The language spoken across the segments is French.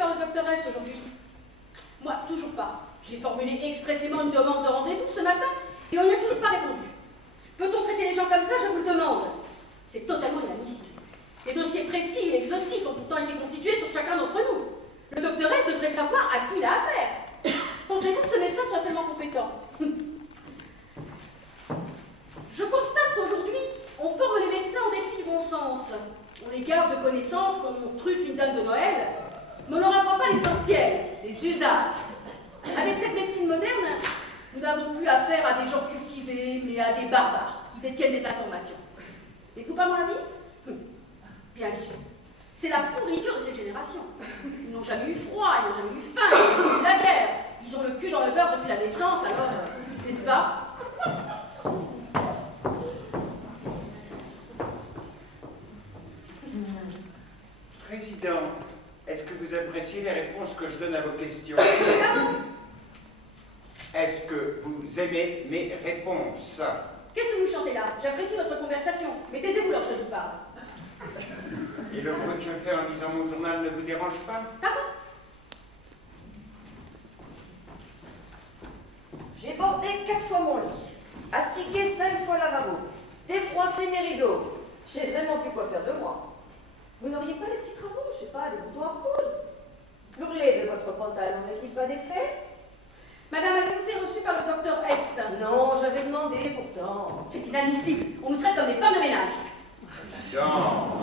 par le docteur S aujourd'hui? Moi, toujours pas. J'ai formulé expressément une demande de rendez-vous ce matin et on n'y a toujours pas répondu. Peut-on traiter les gens comme ça, je vous le demande? C'est totalement inadmissible. Des dossiers précis et exhaustifs ont pourtant été constitués sur chacun d'entre nous. Le docteur S devrait savoir à qui il a affaire. Pensez-vous que ce médecin soit seulement compétent? Je constate qu'aujourd'hui, on forme les médecins en dépit du bon sens. On les garde de connaissances comme on truffe une dame de Noël, mais on n'en apprend pas l'essentiel, les usages. Avec cette médecine moderne, nous n'avons plus affaire à des gens cultivés, mais à des barbares qui détiennent des informations. N'êtes-vous pas mon avis? Bien sûr. C'est la pourriture de cette génération. Ils n'ont jamais eu froid, ils n'ont jamais eu faim, ils n'ont jamais eu la guerre. Ils ont le cul dans le beurre depuis la naissance, alors, n'est-ce pas? Président, est-ce que vous appréciez les réponses que je donne à vos questions? Pardon? Est-ce que vous aimez mes réponses? Qu'est-ce que vous chantez là? J'apprécie votre conversation, mais taisez-vous lorsque je vous parle. Et le bruit que je fais en lisant mon journal ne vous dérange pas? Pardon? J'ai bordé 4 fois mon lit, astiqué 5 fois le lavabo, défroissé mes rideaux. J'ai vraiment plus quoi faire de moi. Vous n'auriez pas des petits travaux, je sais pas, des boutons à coudre? L'ourlet de votre pantalon n'est-il pas défait? Madame, avez-vous été reçue par le docteur S? Non, j'avais demandé pourtant. C'est inadmissible. On nous traite comme des femmes de ménage. Non.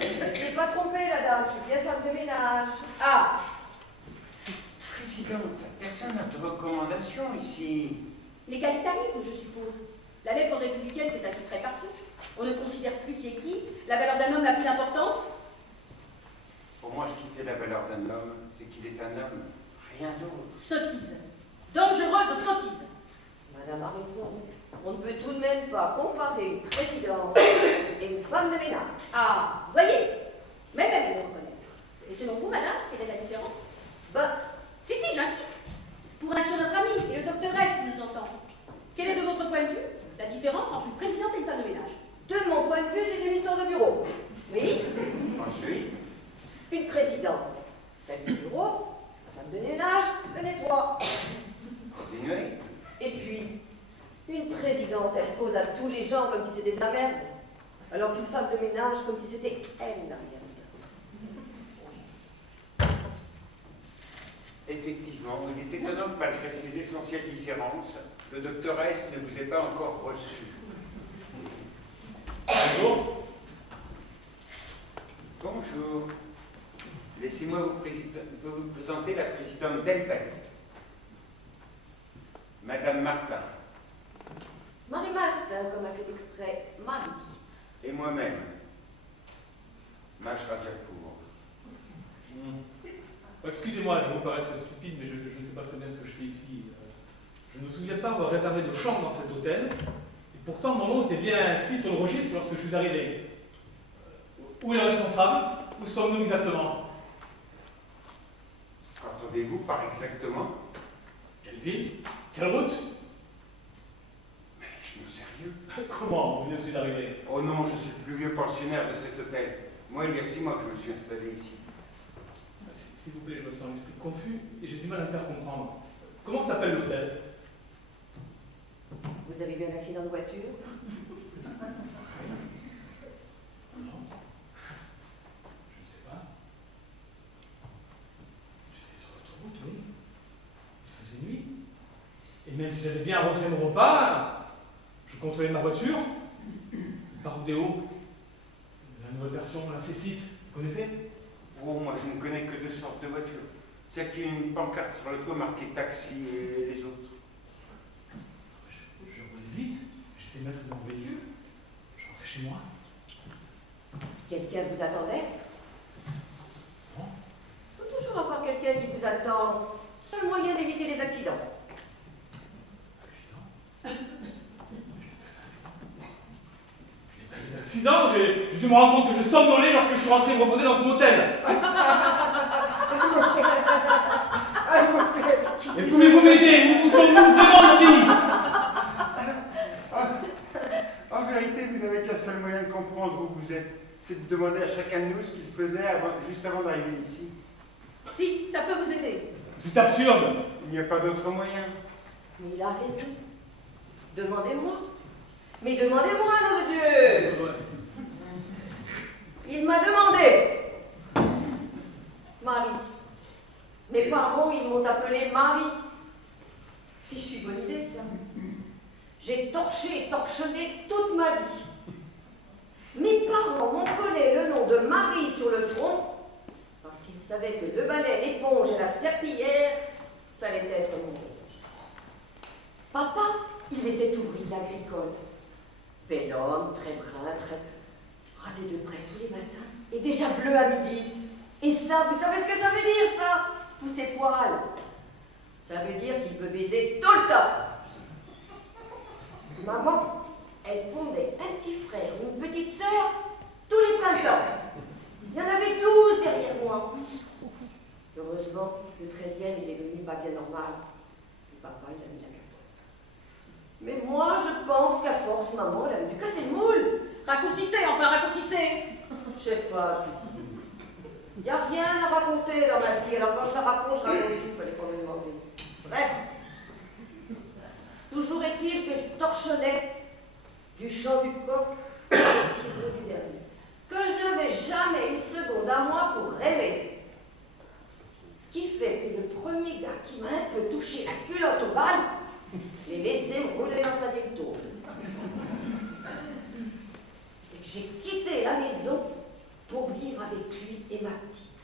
Elle ne s'est pas trompée, la dame, je suis bien femme de ménage. Ah, Présidente, personne n'a de recommandation ici. l'égalitarisme, je suppose. La lèvre républicaine s'est infiltrée partout. On ne considère plus qui est qui. La valeur d'un homme n'a plus d'importance. Pour moi, ce qui fait la valeur d'un homme, c'est qu'il est un homme, rien d'autre. Sottise. Dangereuse sottise. Madame a raison. On ne peut tout de même pas comparer une présidente et une femme de ménage. Ah, voyez. Même elle vous reconnaître. Et selon vous, madame, quelle est la différence? Ben, Si, j'insiste. Pour instruire notre ami et le docteur S nous entend. Quelle est de votre point de vue la différence entre une présidente et une femme de ménage? de mon point de vue, c'est une histoire de bureau. Oui, Ensuite, une présidente, celle du bureau, la femme de ménage, le nettoie. continuez. Et puis, une présidente, elle cause à tous les gens comme si c'était de la merde, alors qu'une femme de ménage, comme si c'était elle la rien. Effectivement, il est étonnant que malgré ces essentielles différences, le docteur S ne vous ait pas encore reçu. Bonjour. Bonjour. Laissez-moi vous présenter la présidente d'Elbet, Madame Martin. Marie-Martin, comme a fait exprès Marie. Et moi-même, Maj Rajapour. Excusez-moi de vous paraître stupide, mais je ne sais pas très bien ce que je fais ici. Je ne me souviens pas avoir réservé de chambre dans cet hôtel, et pourtant mon nom était bien inscrit sur le registre lorsque je suis arrivé. Où est le responsable? Où sommes-nous exactement? Qu'entendez-vous par exactement? Quelle ville? Quelle route? Mais je me sérieux. Comment vous venez d'arriver? Oh non, je suis le plus vieux pensionnaire de cet hôtel. Moi, il y a 6 mois que je me suis installé ici. S'il vous plaît, je me sens un esprit confus et j'ai du mal à me faire comprendre. Comment s'appelle l'hôtel? Vous avez eu un accident de voiture? Non. Je ne sais pas. J'étais sur l'autoroute, oui. Il faisait nuit. Et même si j'avais bien arrosé mon repas, je contrôlais ma voiture. Par Rodéo. La nouvelle version, la C6, vous connaissez? Oh, moi, je ne connais que 2 sortes de voitures. Celle qui a une pancarte sur le toit marquée taxi et les autres. Je roulais vite. J'étais maître de mon véhicule. Je rentrais chez moi. Quelqu'un vous attendait? Non. Il faut toujours avoir quelqu'un qui vous attend. Seul moyen d'éviter les accidents. Accident? Accident, j'ai dû me rendre compte que je somnolais lorsque je suis rentré me reposer dans ce motel. Et pouvez-vous m'aider? Où sommes-nous vraiment ici? En vérité, vous n'avez qu'un seul moyen de comprendre où vous êtes. C'est de demander à chacun de nous ce qu'il faisait juste avant d'arriver ici. Si, ça peut vous aider. C'est absurde. Il n'y a pas d'autre moyen. Mais il a raison. Demandez-moi. Mais demandez-moi, nom de Dieu. Il m'a demandé. Marie. Mes parents, ils m'ont appelée Marie. Fichue bonne idée, ça. J'ai torché et torchonné toute ma vie. Mes parents m'ont collé le nom de Marie sur le front parce qu'ils savaient que le balai, l'éponge et la serpillière, ça allait être mon nom. Papa, il était ouvrier agricole. Bel homme, très brun, très rasé de près tous les matins et déjà bleu à midi. Et ça, vous savez ce que ça veut dire, ça? Tous ces poils. Ça veut dire qu'il veut baiser tout le temps. Maman, elle pondait un petit frère ou une petite sœur tous les printemps. Il y en avait 12 derrière moi. Heureusement, le 13e, il est venu pas bien normal. Et papa, il a mis la capote. Mais moi, je pense qu'à force, maman, elle avait dû casser le moule. Raccourcissez, enfin, raccourcissez. Je sais pas, il n'y a rien à raconter dans ma vie. Alors quand je la raconte tout, il fallait pas me demander. Bref. Toujours est-il que je torchonnais du chant du coq au tigre du dernier. Que je n'avais jamais une seconde à moi pour rêver. Ce qui fait que le premier gars qui m'a un peu touché la culotte au bal, je l'ai laissé me rouler dans sa vieille tôle. Et que j'ai quitté la maison pour vivre avec lui et ma petite.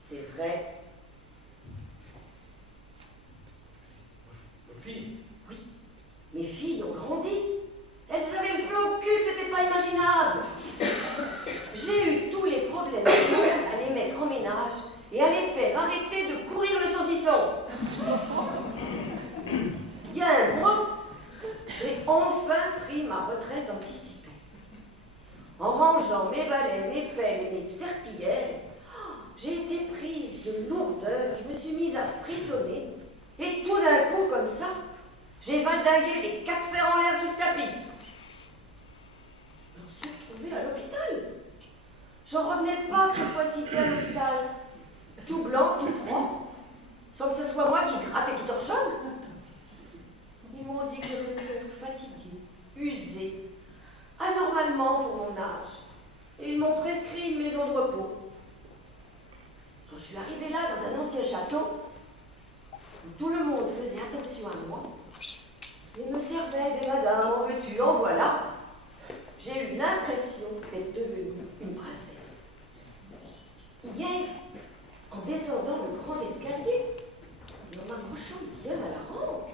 C'est vrai. Votre fille? Oui, mes filles ont grandi. Elles avaient le feu au cul, c'était pas imaginable. J'ai eu tous les problèmes du monde à les mettre en ménage et à les faire arrêter de courir le saucisson. Il y a un mois, j'ai enfin pris ma retraite anticipée. En rangeant mes balais, mes pelles et mes serpillères, j'ai été prise de lourdeur, je me suis mise à frissonner, et tout d'un coup, comme ça, j'ai valdingué les 4 fers en l'air sur le tapis. Je me suis retrouvée à l'hôpital. J'en revenais pas que ce soit cité à l'hôpital. Tout blanc, tout propre, sans que ce soit moi qui gratte et qui torchonne. Ils m'ont dit que j'avais le cœur fatigué, usé, anormalement pour mon âge. Et ils m'ont prescrit une maison de repos. Quand je suis arrivée là, dans un ancien château, où tout le monde faisait attention à moi, ils me servaient des madames, en veux-tu, en voilà, j'ai eu l'impression d'être devenue une princesse. Hier, en descendant le grand escalier, en m'accrochant bien à la rampe,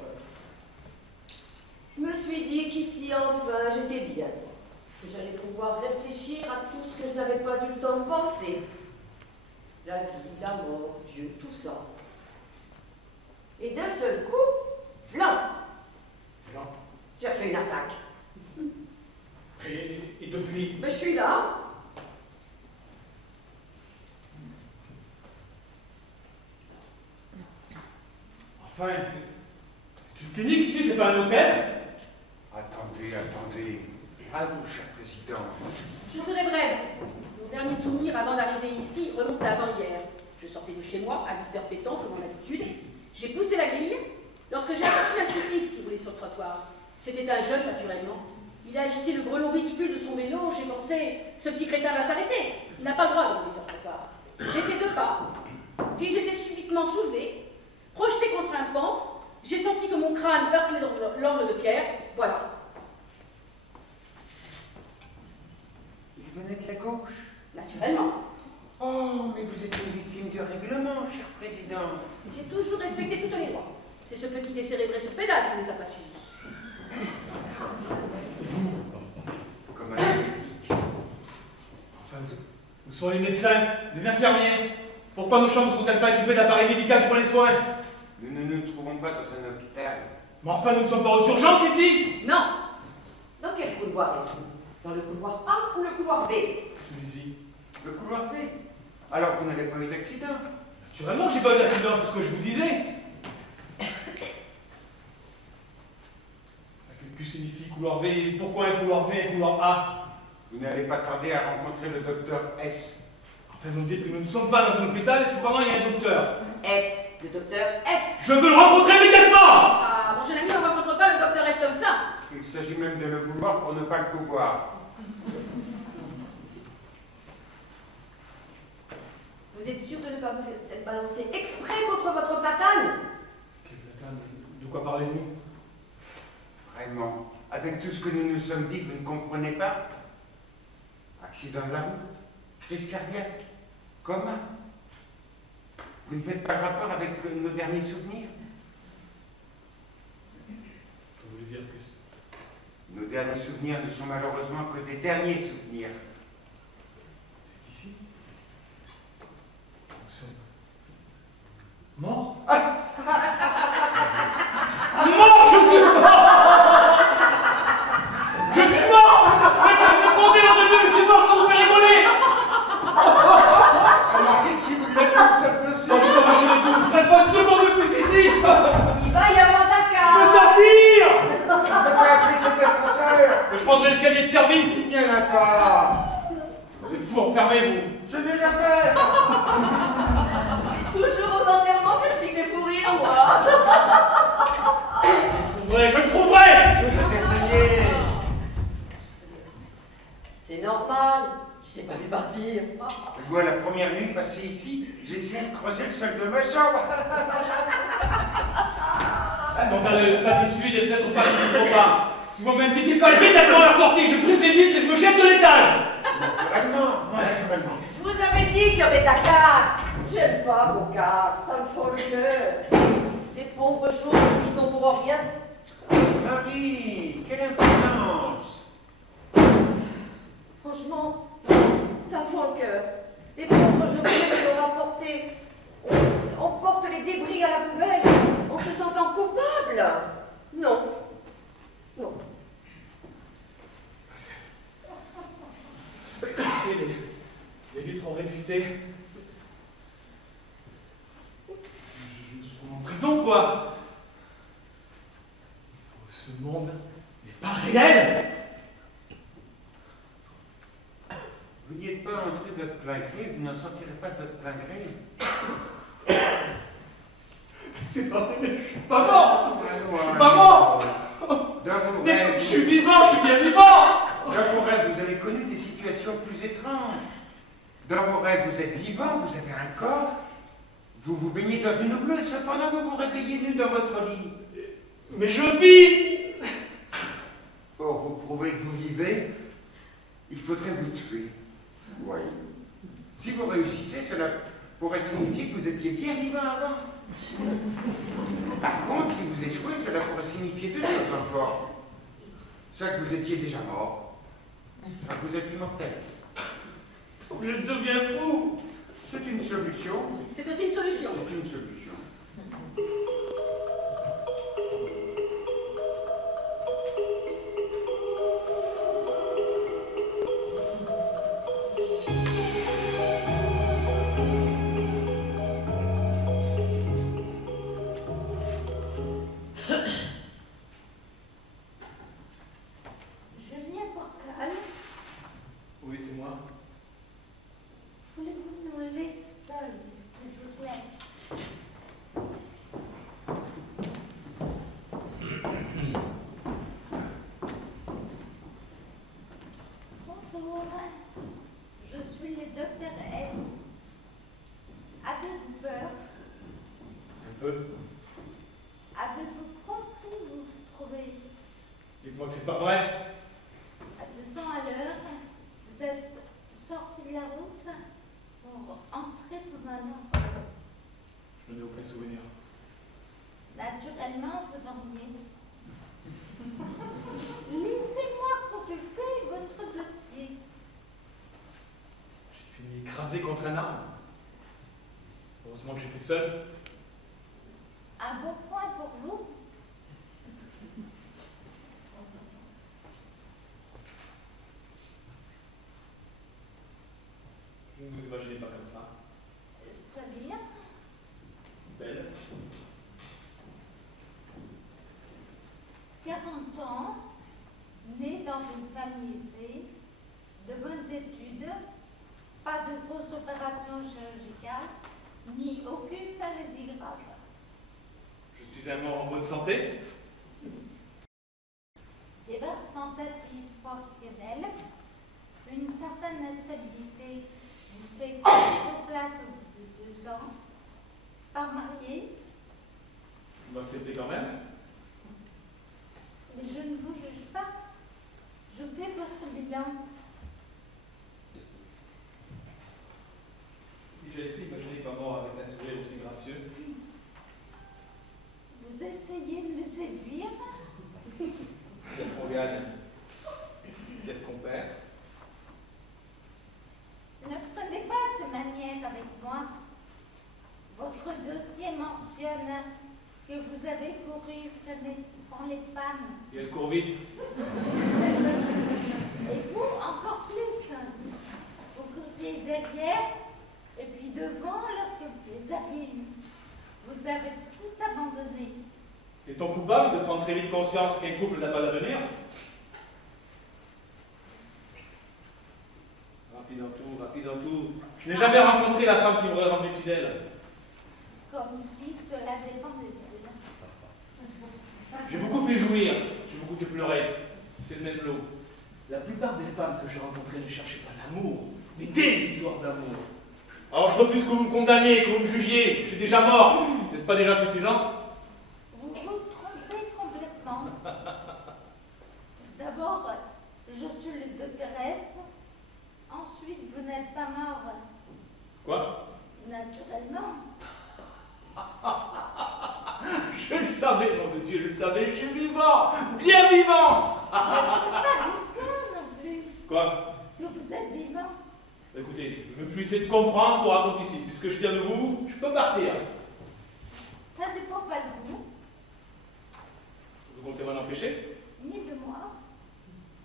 je me suis dit qu'ici, enfin, j'étais bien, que j'allais pouvoir réfléchir à tout ce que je n'avais pas eu le temps de penser. La vie, la mort, Dieu, tout ça. Et d'un seul coup, vlan! Blanc. J'ai fait une attaque. Et depuis? Mais je suis là. Enfin, c'est une clinique ici, c'est pas un hôtel? Attendez, attendez. À vous, cher président. Je serai brève. Mon dernier souvenir avant d'arriver ici remonte à avant-hier. Je sortais de chez moi à 8h pétant, comme mon habitude. J'ai poussé la grille lorsque j'ai aperçu un cycliste qui roulait sur le trottoir. C'était un jeune, naturellement. Il a agité le grelot ridicule de son vélo. J'ai pensé, ce petit crétin va s'arrêter. Il n'a pas le droit de rouler sur le trottoir. J'ai fait 2 pas. Puis j'étais subitement soulevée, projetée contre un pan. J'ai senti que mon crâne heurtait l'angle de pierre. Voilà. Il venait de la gauche. Naturellement. Oh, mais vous êtes une victime du règlement, cher président. J'ai toujours respecté toutes les lois. C'est ce petit décérébré sur pédale qui ne les a pas suivis. Comme un politique. Enfin, où sont les médecins, les infirmiers? Pourquoi nos chambres ne sont-elles pas équipées d'appareils médicaux pour les soins? Nous ne nous trouvons pas dans un hôpital. Mais enfin, nous ne sommes pas aux urgences ici! Non. Dans quel couloir êtes-vous? Dans le couloir A ou le couloir B? Celui-ci. Le couloir V. Alors vous n'avez pas eu d'accident? Naturellement, j'ai pas eu d'accident, c'est ce que je vous disais. Que signifie couloir V? Pourquoi un couloir V et un couloir A? Vous n'allez pas tarder à rencontrer le docteur S. Enfin, notez que nous ne sommes pas dans un hôpital et cependant il y a un docteur. S, le docteur S. Je veux le rencontrer immédiatement! Ah, mon jeune ami, on ne rencontre pas le docteur S comme ça. Il s'agit même de le vouloir pour ne pas le pouvoir. Vous êtes sûr de ne pas vous être balancé exprès contre votre platane? Quel platane? De quoi parlez-vous? Vraiment, avec tout ce que nous nous sommes dit, vous ne comprenez pas? Accident de la route, crise cardiaque, coma. Vous ne faites pas rapport avec nos derniers souvenirs? Vous voulez dire que Nos derniers souvenirs ne sont malheureusement que des derniers souvenirs. c'est ici? Nous sommes morts? Mort! Je suis mort! Je suis mort! Répondez nom de Dieu, je suis mort sans vous faire rigoler! Alors, si vous l'êtes comme ça, Non, je vais pas marcher du tout! Reste pas une seconde de plus ici! Il va y avoir Je Dakar. veux sortir! je peux pas appeler cet ascenseur. Je prendrai l'escalier de service! Il n'y en a pas. Vous êtes fous, enfermez-vous! C'est déjà fait. Toujours aux enterrements que je pique des fous rires, moi. Je le trouverai! Je vais essayer. C'est normal. Je sais pas les partir. Moi, la première nuit passée ici, j'ai essayé de creuser le sol de ma chambre. Donc la d'issue n'est peut-être pas du tout pas. Si vous m'indiquez pas immédiatement la sortie, je brise les vitres et je me jette de l'étage! Naturellement, naturellement. Je vous avais dit qu'il y avait ta casse. J'aime pas vos casses, ça me fend le cœur. Des pauvres choses qui sont pour rien. Marie, quelle importance. Franchement, ça me fend le cœur. Des pauvres gens que l'on va porter. On porte les débris à la poubelle en se sentant coupable. Non. Non. Les vitres ont résisté. Je suis en prison, quoi. Ce monde n'est pas réel. Vous n'y êtes pas entré de votre plein gré, vous n'en sortirez pas de votre plein gré. C'est pas vrai, mais je suis pas mort. Je suis pas mort. Dans vos Mais rêves, je suis vivant, je suis bien vivant. dans vos rêves, vous avez connu des situations plus étranges. Dans vos rêves, vous êtes vivant, vous avez un corps, vous vous baignez dans une eau bleue, cependant vous vous réveillez nu dans votre lit. Mais je vis. Or, vous prouvez que vous vivez, il faudrait vous tuer. Oui. Si vous réussissez, cela pourrait signifier que vous étiez bien vivant avant. Par contre, si vous échouez, cela pourrait signifier deux choses encore. Soit que vous étiez déjà mort, soit que vous êtes immortel. Je deviens fou. C'est une solution. C'est aussi une solution. C'est une solution. Julien Porcal, Oui, c'est moi. voulez-vous nous laisser seuls, s'il vous plaît? Bonjour, je suis le docteur S. Avez-vous peur? Un peu. Avez-vous compris où vous trouvez? Dites-moi que c'est pas vrai. À 200 à l'heure, vous êtes sorti de la route pour entrer dans un ordre. Je n'en ai aucun souvenir. Naturellement, vous dormiez. Laissez-moi consulter votre dossier. J'ai fini écrasé contre un arbre. Heureusement que j'étais seul. Un bon point pour vous. Je ne vous imaginez pas comme ça. C'est-à-dire, Belle. 40 ans, né dans une famille aisée, de bonnes études, pas de grosses opérations santé. Des basses tentatives professionnelles, une certaine instabilité vous fait vos place au bout de 2 ans, pas marié, Vous m'acceptez quand même? mais je ne vous juge pas. Je fais votre bilan. Si j'avais pu imaginer qu'un mort avec un sourire aussi gracieux. Vous essayez de me séduire. Qu'est-ce qu'on gagne? Qu'est-ce qu'on perd? Ne prenez pas ces manières avec moi. Votre dossier mentionne que vous avez couru freiner devant les femmes. Et elle court vite. Et vous, encore plus. Vous couriez derrière et puis devant lorsque vous les aviez eus. Vous avez tout abandonné. Est-on coupable de prendre très vite conscience qu'un couple n'a pas d'avenir? Rapide en tout, rapide en tout. Je n'ai jamais rencontré la femme qui m'aurait rendu fidèle. Comme si cela dépendait d'elle. J'ai beaucoup fait jouir, j'ai beaucoup fait pleurer. C'est le même lot. La plupart des femmes que j'ai rencontrées ne cherchaient pas l'amour, mais des histoires d'amour. Alors je refuse que vous me condamniez, que vous me jugiez. Je suis déjà mort. N'est-ce pas déjà suffisant? Vous vous trompez complètement. D'abord, je suis le doctoresse. Ensuite, vous n'êtes pas mort. Quoi? Naturellement. Je le savais, mon monsieur, je le savais, je suis vivant, bien vivant. Mais je n'ai pas dit ça non plus. Quoi? Que vous êtes vivant. Écoutez, je ne veux plus essayer de comprendre ce qu'on raconte ici. Puisque je tiens debout, je peux partir. Ça ne dépend pas de vous, Vous comptez m'en empêcher? ni de moi.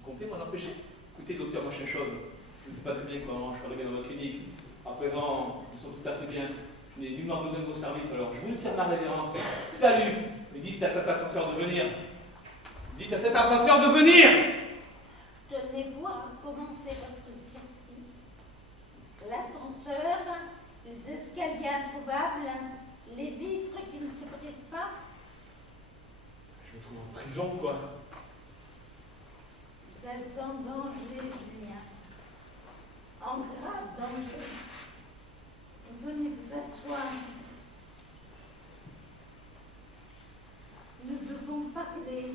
Vous comptez m'en empêcher? Écoutez, docteur, moi je sais une chose. Je ne sais pas très bien quand je suis arrivé dans votre clinique. À présent, ils sont tout à fait bien. Je n'ai nullement besoin de vos services, alors je vous tire ma révérence. Salut! Et dites à cet ascenseur de venir. Dites à cet ascenseur de venir! Tenez-vous à recommencer votre circuit. L'ascenseur, les escaliers introuvables, les vitres qui ne se brisent pas. Je me trouve en prison, quoi. Vous êtes en danger, Julien. En grave danger. Venez vous asseoir. Nous devons parler.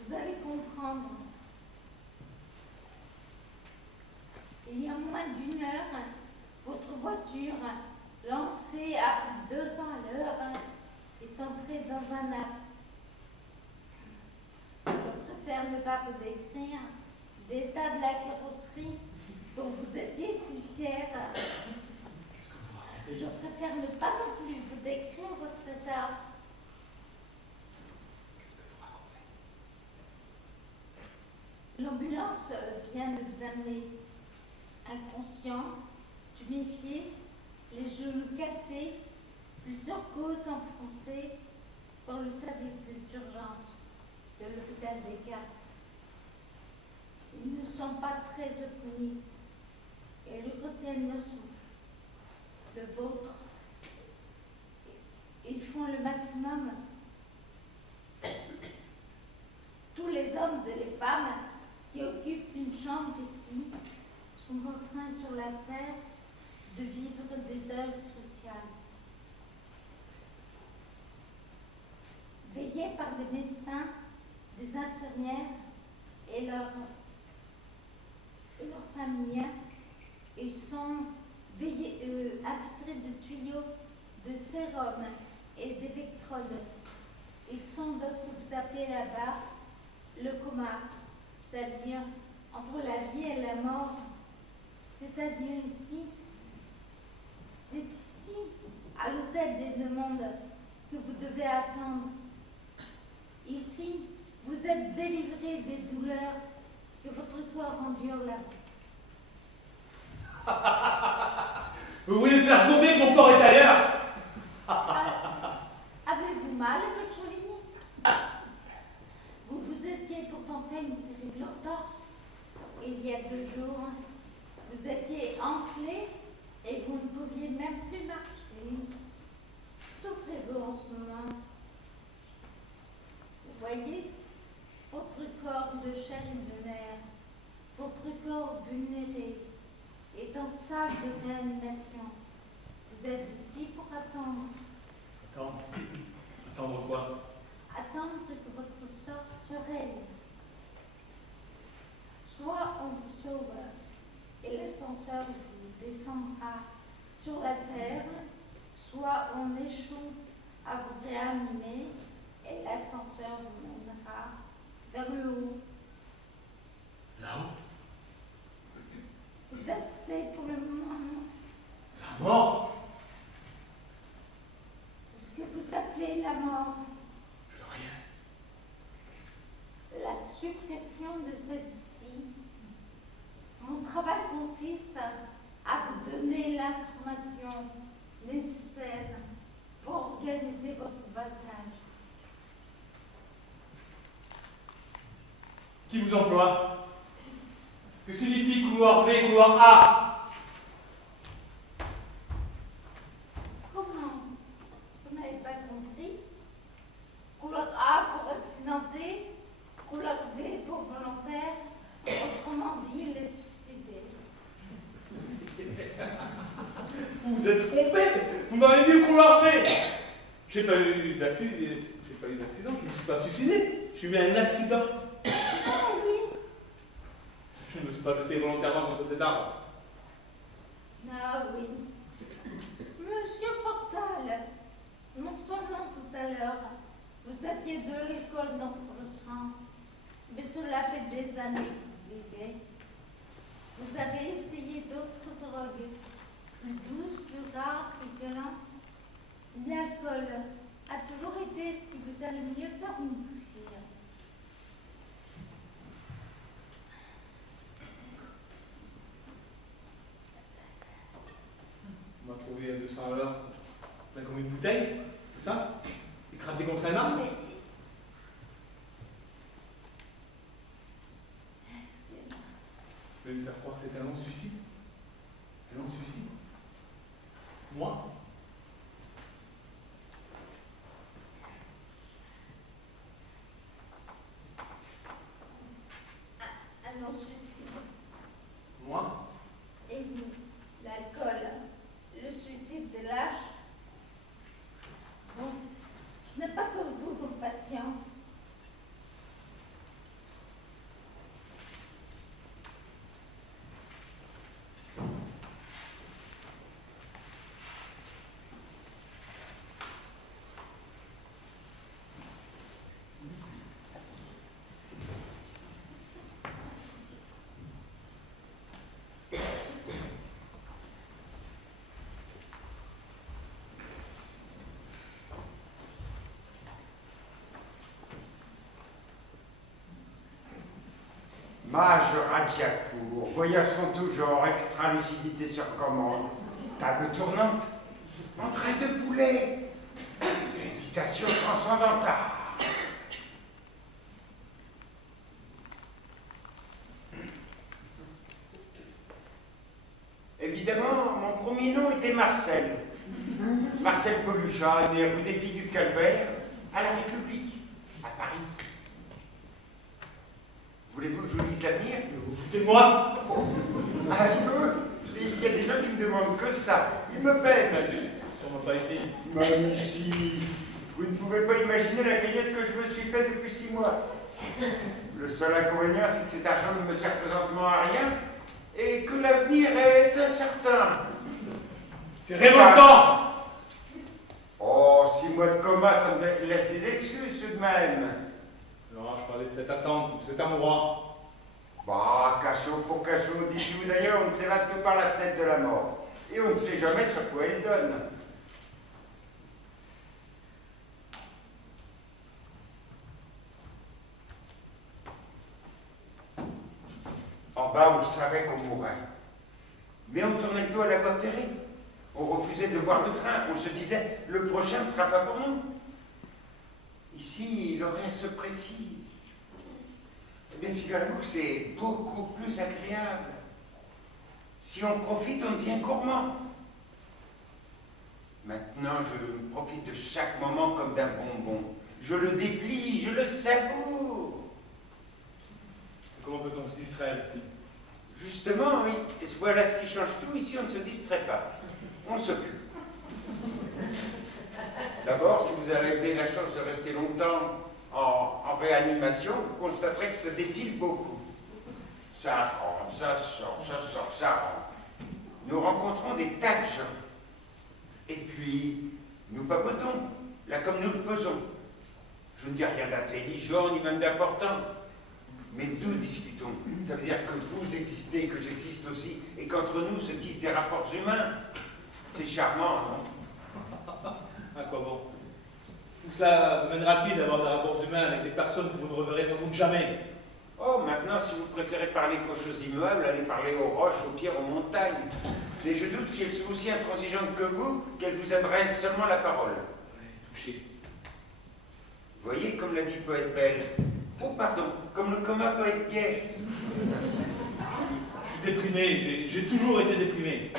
Vous allez comprendre. Il y a moins d'1 heure, votre voiture, lancée à plus de 200 à l'heure, est entrée dans un arbre. Je préfère ne pas vous décrire l'état de la carrosserie dont vous étiez si fier. Je préfère ne pas non plus vous décrire votre état. L'ambulance vient de vous amener inconscient, tuméfié, les genoux cassés, plusieurs côtes enfoncées dans le service des urgences de l'hôpital Descartes. Ils ne sont pas très optimistes et le retiennent le souffle. Le vôtre. Ils font le maximum. Tous les hommes et les femmes qui occupent une chambre ici sont contraints sur la terre de vivre des heures cruciales. Veillés par des médecins, des infirmières et leurs familles, ils sont infiltrés de tuyaux, de sérum et d'électrodes. Ils sont dans ce que vous appelez là-bas le coma, c'est-à-dire entre la vie et la mort. C'est-à-dire ici, c'est ici, à l'hôtel des Deux-Mondes, que vous devez attendre. Ici, vous êtes délivré des douleurs que votre corps endure là. Vous voulez faire gommer que mon corps est ailleurs? Avez-vous mal, votre Jolie? Vous vous étiez pourtant fait une terrible entorse. Il y a 2 jours, vous étiez enflé et vous ne pouviez même plus marcher. Souffrez-vous en ce moment? en salle de réanimation. Vous êtes ici pour attendre. Attends. Attendre quoi? Attendre que votre sort se règle. Soit on vous sauve et l'ascenseur vous descendra sur la terre, soit on échoue à vous réanimer et l'ascenseur vous mènera vers le haut. Là-haut? C'est assez pour le moment. La mort? Ce que vous appelez la mort. Plus rien. La suppression de celle-ci. Mon travail consiste à vous donner l'information nécessaire pour organiser votre passage. Qui vous emploie? Que signifie couloir B, couloir A? Comment? Vous n'avez pas compris? Couloir A pour accidenté, couloir B pour volontaire, autrement dit les suicidés. Vous vous êtes trompé. Vous m'avez dit couloir B. J'ai pas eu d'accident, je ne me suis pas suicidé. J'ai eu un accident. Ah oui. Je ne me suis pas jeté volontairement contre cet arbre. Ah oui. Monsieur Portal, non seulement tout à l'heure, vous aviez de l'alcool dans votre sang, mais cela fait des années que vous vivez. Vous avez essayé d'autres drogues, plus douces, plus rares, plus violentes. L'alcool a toujours été ce qui vous a le mieux permis de fuir. On m'a trouvé à 200 à l'heure, plein comme une bouteille, c'est ça? Écrasé contre un arbre. Mais Vous voulez me faire croire que c'était un long suicide? Un long suicide? Moi? un non-suicide. Moi? Et vous, l'alcool, le suicide de lâche. Bon, je n'ai pas comme vous compassion. Mage Radjacourt, voyage sont toujours, extra-lucidité sur commande, table tournante, entrée de poulet, méditation transcendantale. Évidemment, mon premier nom était Marcel. Marcel Poluchat, né rue des Filles du Calvaire, à la République, à Paris. Voulez-vous que je vous lise l'avenir? Vous foutez de moi? Un peu. Il y a des gens qui me demandent que ça. Ils me peinent. Sûrement pas ici. Même ici. Vous ne pouvez pas imaginer la cagnotte que je me suis faite depuis 6 mois. Le seul inconvénient, c'est que cet argent ne me sert présentement à rien et que l'avenir est incertain. C'est révoltant! Oh, 6 mois de coma, ça me laisse des excuses tout de même. Non, je parlais de cette attente, de cet amour. Bah, cachot pour cachot, d'ici ou d'ailleurs, on ne s'évade que par la fenêtre de la mort. Et on ne sait jamais sur quoi elle donne. En bas, on savait qu'on mourrait. Mais on tournait le dos à la voie ferrée. On refusait de voir le train. On se disait, le prochain ne sera pas pour nous. Ici, l'horaire se précise. Eh bien, figurez-vous que c'est beaucoup plus agréable. Si on profite, on devient gourmand. Maintenant, je profite de chaque moment comme d'un bonbon. Je le déplie, je le savoure. Comment peut-on se distraire ici? Justement, oui. Et voilà ce qui change tout. Ici, on ne se distrait pas. On s'occupe. D'abord, si vous avez la chance de rester longtemps en réanimation, vous constaterez que ça défile beaucoup. Ça rentre, ça sort, ça rentre. Nous rencontrons des tas de gens. Et puis, nous papotons, là comme nous le faisons. Je ne dis rien d'intelligent, ni même d'important. Mais nous discutons. Ça veut dire que vous existez, que j'existe aussi, et qu'entre nous se tissent des rapports humains. C'est charmant, non? À quoi bon? Tout cela vous mènera-t-il d'avoir des rapports humains avec des personnes que vous ne reverrez sans doute jamais? Oh, maintenant, si vous préférez parler qu'aux choses immuables, allez parler aux roches, aux pierres, aux montagnes. Mais je doute si elles sont aussi intransigeantes que vous, qu'elles vous adressent seulement la parole. Ouais, touché. Vous voyez comme la vie peut être belle. Oh, pardon, comme le coma peut être gai. Je suis déprimé, j'ai toujours été déprimé.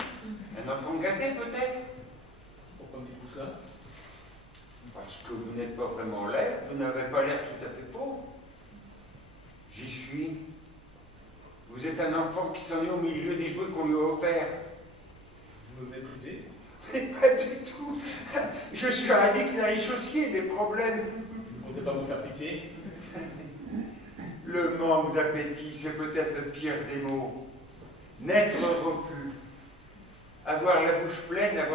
Un enfant gâté, peut-être? Pourquoi me dites-vous cela? Parce que vous n'êtes pas vraiment laid, vous n'avez pas l'air tout à fait pauvre. J'y suis. Vous êtes un enfant qui s'en est au milieu des jouets qu'on lui a offerts. Vous me méprisez? Mais pas du tout. Je suis un ami qui a riche aussi des problèmes. Vous ne comptez pas vous faire pitié? Le manque d'appétit, c'est peut-être le pire des maux. N'être repu. Avoir la bouche pleine avant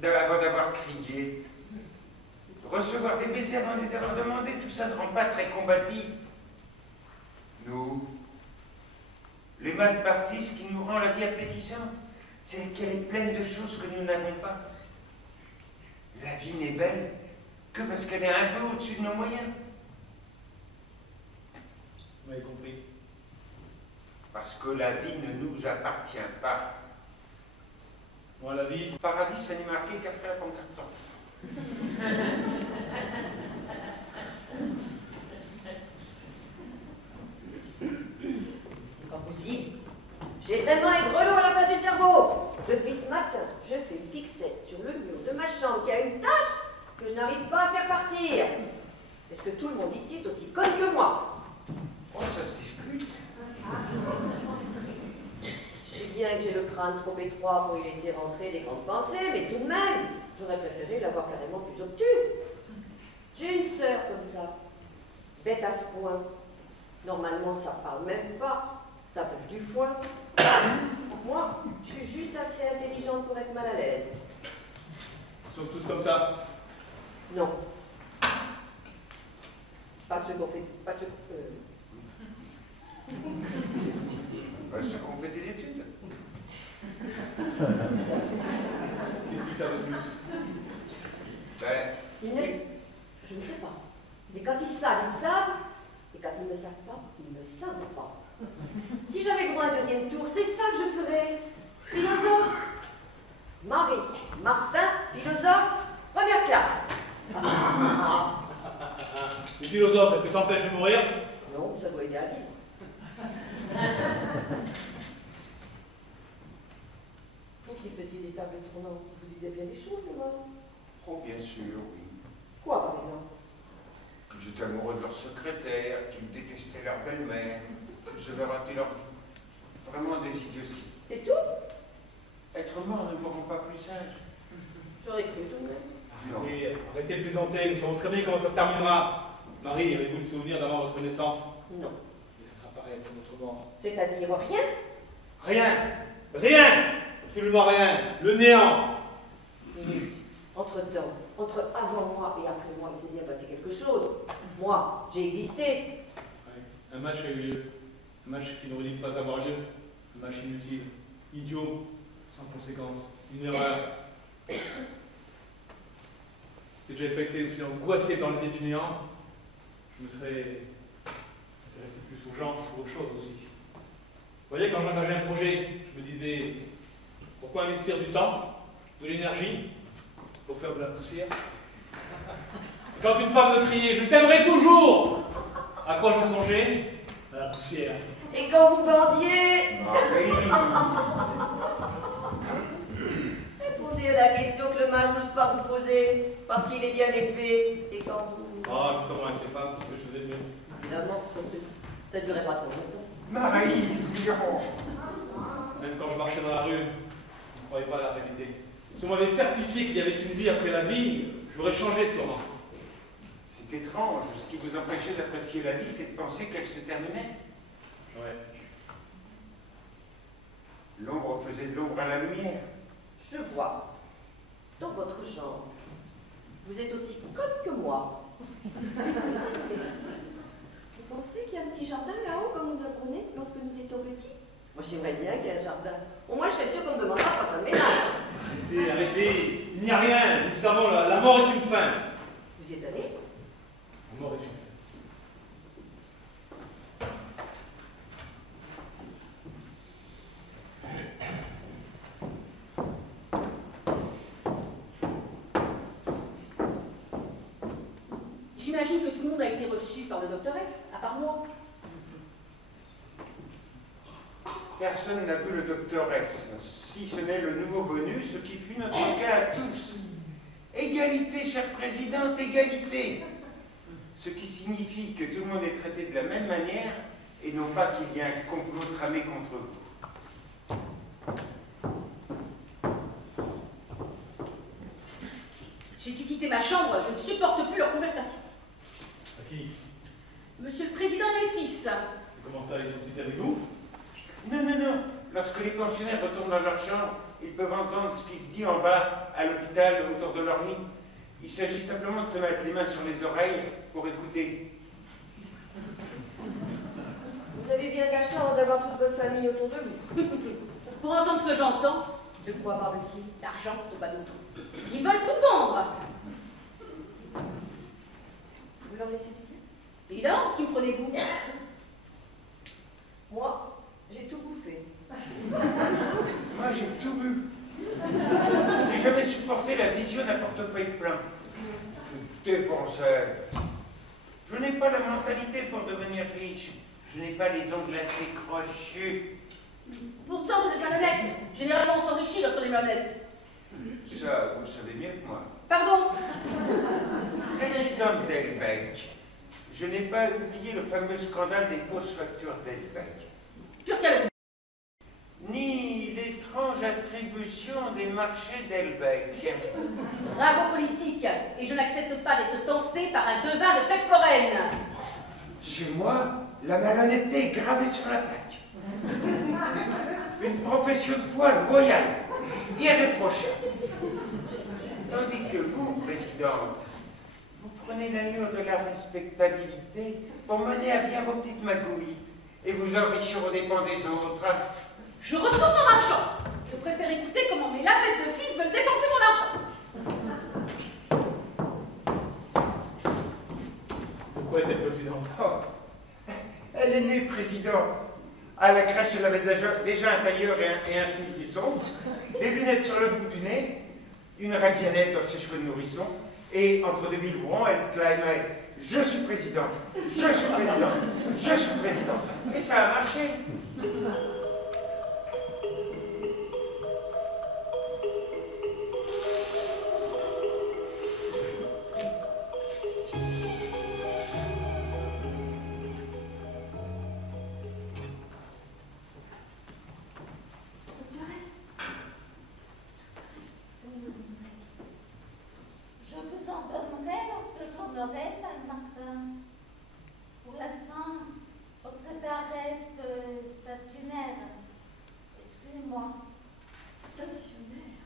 d'avoir crié. Recevoir des baisers avant de les avoir demandés, tout ça ne rend pas très combatif. Nous, les mal partis, ce qui nous rend la vie appétissante, c'est qu'elle est pleine de choses que nous n'avons pas. La vie n'est belle que parce qu'elle est un peu au-dessus de nos moyens. Vous m'avez compris. Parce que la vie ne nous appartient pas. Moi, la vie... Au paradis, ça n'est marqué qu'après la pancarte sortie. C'est pas possible. J'ai vraiment un grelot à la place du cerveau. Depuis ce matin, je fais une fixette sur le mur de ma chambre qui a une tache que je n'arrive pas à faire partir. Est-ce que tout le monde ici est aussi con que moi? Oh, ça se discute. Je sais bien que j'ai le crâne trop étroit pour y laisser rentrer des grandes pensées, mais tout de même, j'aurais préféré l'avoir carrément plus obtus. J'ai une sœur comme ça, bête à ce point. Normalement, ça parle même pas, ça bouffe du foin. Moi, je suis juste assez intelligente pour être mal à l'aise. Ils sont tous comme ça. Non. Pas ceux qu'on fait... Pas ceux... Ceux qui ont fait des études. Qu'est-ce qu'ils savent de plus? Ben, Ils ne... Je ne sais pas. Mais quand ils savent, ils savent. Et quand ils ne savent pas, ils ne savent pas. Si j'avais droit à un deuxième tour, c'est ça que je ferais. Philosophe. Marie, Martin, philosophe, première classe. Les philosophes, est-ce que ça empêche de mourir? Non, ça doit aider à vivre. Vous qui faisiez des tables tournantes, vous disiez bien des choses, non? oh, bien sûr, oui. Quoi, par exemple? Qu'ils étaient amoureux de leur secrétaire, qu'ils détestaient leur belle-mère, qu'ils avaient raté leur vie. Vraiment des idioties. C'est tout? Être mort ne vous rend pas plus sage. J'aurais cru tout de même. Arrêtez de plaisanter, nous savons très bien comment ça se terminera. Marie, avez-vous le souvenir d'avant votre naissance? Non. Il laissera apparaître notre mort. C'est-à-dire rien? Rien! Rien! Absolument rien! Le néant! Minute. Entre-temps, entre avant moi et après moi, il s'est bien passé quelque chose. Moi, j'ai existé. Ouais. Un match a eu lieu. Un match qui n'aurait dû pas avoir lieu. Un match inutile. Idiot. Sans conséquence. Une erreur. Si j'avais pas été aussi angoissé dans le nez du néant, je me serais intéressé plus aux gens qu'aux choses aussi. Vous voyez, quand j'engageais un projet, je me disais, pourquoi investir du temps, de l'énergie, pour faire de la poussière? Et quand une femme me criait, je t'aimerai toujours, à quoi je songeais? À la poussière. Et quand vous bandiez, répondez à la question que le mage n'ose pas vous poser, parce qu'il est bien élevé. Et quand vous... Ah, justement, avec les femmes, c'est ce que je faisais de mieux. Évidemment, ça ne durait pas trop longtemps. Naïf, Miron. Même quand je marchais dans la rue, je ne croyais pas à la réalité. Si on m'avait certifié qu'il y avait une vie après la vie, j'aurais changé sûrement. C'est étrange. Ce qui vous empêchait d'apprécier la vie, c'est de penser qu'elle se terminait. Ouais. L'ombre faisait de l'ombre à la lumière. Je vois. Dans votre chambre, vous êtes aussi conne que moi. Vous pensez qu'il y a un petit jardin là-haut, comme vous apprenez lorsque nous étions petits? Moi, j'aimerais bien qu'il y ait un jardin. Au moins, je serais sûre qu'on me demandera pas de ménage. Arrêtez, arrêtez. Il n'y a rien. Nous savons, la mort est une fin. Vous y êtes allé? La mort est une fin. J'imagine que tout le monde a été reçu par le docteur S, à part moi. Personne n'a vu le docteur S, si ce n'est le nouveau venu, ce qui fut notre cas à tous. Égalité, chère présidente, égalité. Ce qui signifie que tout le monde est traité de la même manière et non pas qu'il y ait un complot tramé contre vous. J'ai dû quitter ma chambre, je ne supporte plus leur conversation. À qui? Monsieur le Président et mes fils. Comment ça, ils sont ici avec vous? Non, non, non. Lorsque les pensionnaires retournent dans leur chambre, ils peuvent entendre ce qui se dit en bas, à l'hôpital, autour de leur lit. Il s'agit simplement de se mettre les mains sur les oreilles pour écouter. Vous avez bien de la chance d'avoir toute votre famille autour de vous. Pour entendre ce que j'entends, De quoi parle-t-il? l'argent, ou pas d'autre. Ils veulent tout vendre. Vous leur laissez du bien? Évidemment, qui me prenez-vous? Moi, j'ai tout bouffé. Moi, j'ai tout bu. Je n'ai jamais supporté la vision d'un portefeuille plein. Je dépensais. Je n'ai pas la mentalité pour devenir riche. Je n'ai pas les ongles assez crochus. Pourtant, vous êtes malhonnête. Généralement, on s'enrichit lorsqu'on est malhonnête. Ça, vous le savez mieux que moi. Pardon? Présidente Delbecq, je n'ai pas oublié le fameux scandale des fausses factures Delbecq. Pure calomnie. Ni l'étrange attribution des marchés Delbecq. Ragot politique. Et je n'accepte pas d'être tensé par un devin de fête foraine. Chez moi, la malhonnêteté est gravée sur la plaque. Une profession de foi loyale, irréprochable. Tandis que vous, Présidente, vous prenez l'allure de la respectabilité pour mener à bien vos petites magouilles et vous enrichir aux dépens des autres. Je retourne dans ma chambre. Je préfère écouter comment mes lavettes de fils veulent dépenser mon argent. Pourquoi est-elle présidente? Oh, elle est née présidente. À la crèche, elle avait déjà un tailleur et un chemisier sombre, des lunettes sur le bout du nez, une rabiannette dans ses cheveux de nourrisson, et entre deux biberons, elle clamait « Je suis présidente, je suis présidente, je suis présidente ». Et ça a marché. Je vous en donnerai lorsque j'en aurai, Martin. Pour l'instant, votre état reste stationnaire. Excusez-moi. Stationnaire.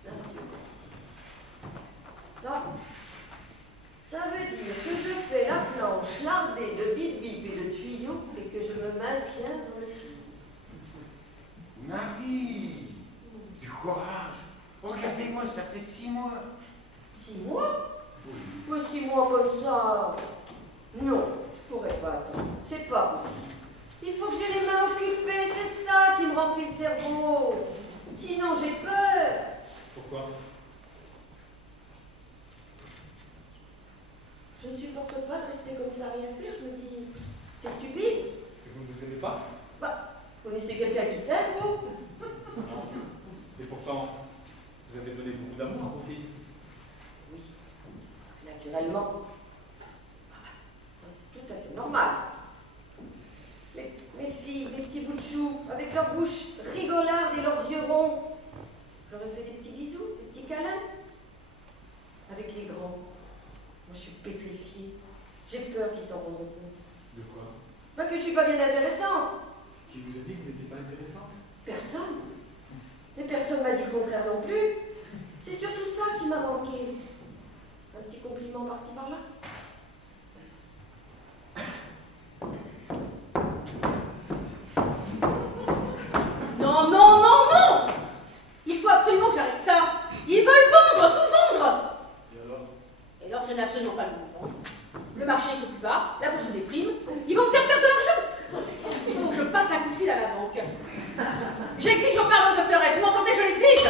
Stationnaire. Ça veut dire que je fais la planche lardée de bip-bip et de tuyaux et que je me maintiens dans le film. Marie, du courage. Regardez-moi, ça fait 6 mois. 6 mois? Mais 6 mois comme ça? Non, je pourrais pas attendre. C'est pas possible. Il faut que j'ai les mains occupées, c'est ça qui me remplit le cerveau. Sinon j'ai peur. Pourquoi? Je ne supporte pas de rester comme ça à rien faire. Je me dis, c'est stupide. Que vous ne vous aimez pas? Bah, vous connaissez quelqu'un qui s'aime, vous? Non. Et pourtant, vous avez donné beaucoup d'amour à vos filles. Oui, naturellement. Ça, c'est tout à fait normal. leurs bouches rigolardes et leurs yeux ronds. Je leur ai fait des petits bisous, des petits câlins. Avec les grands, moi je suis pétrifiée. J'ai peur qu'ils s'en rendent compte. De quoi? Pas que je suis pas bien intéressante. Qui vous a dit que vous n'étiez pas intéressante? Personne. Mais personne m'a dit le contraire non plus. C'est surtout ça qui m'a manqué. Un petit compliment par-ci par-là. Non, non, non, non! Il faut absolument que j'arrête ça. Ils veulent vendre, tout vendre. Et alors? Et alors, ce n'est absolument pas le moment. Le marché est au plus bas, la bourse des primes. Ils vont me faire perdre de l'argent. Il faut que je passe un coup de fil à la banque. J'exige, j'en parle au docteur S. Vous m'entendez, je l'exige.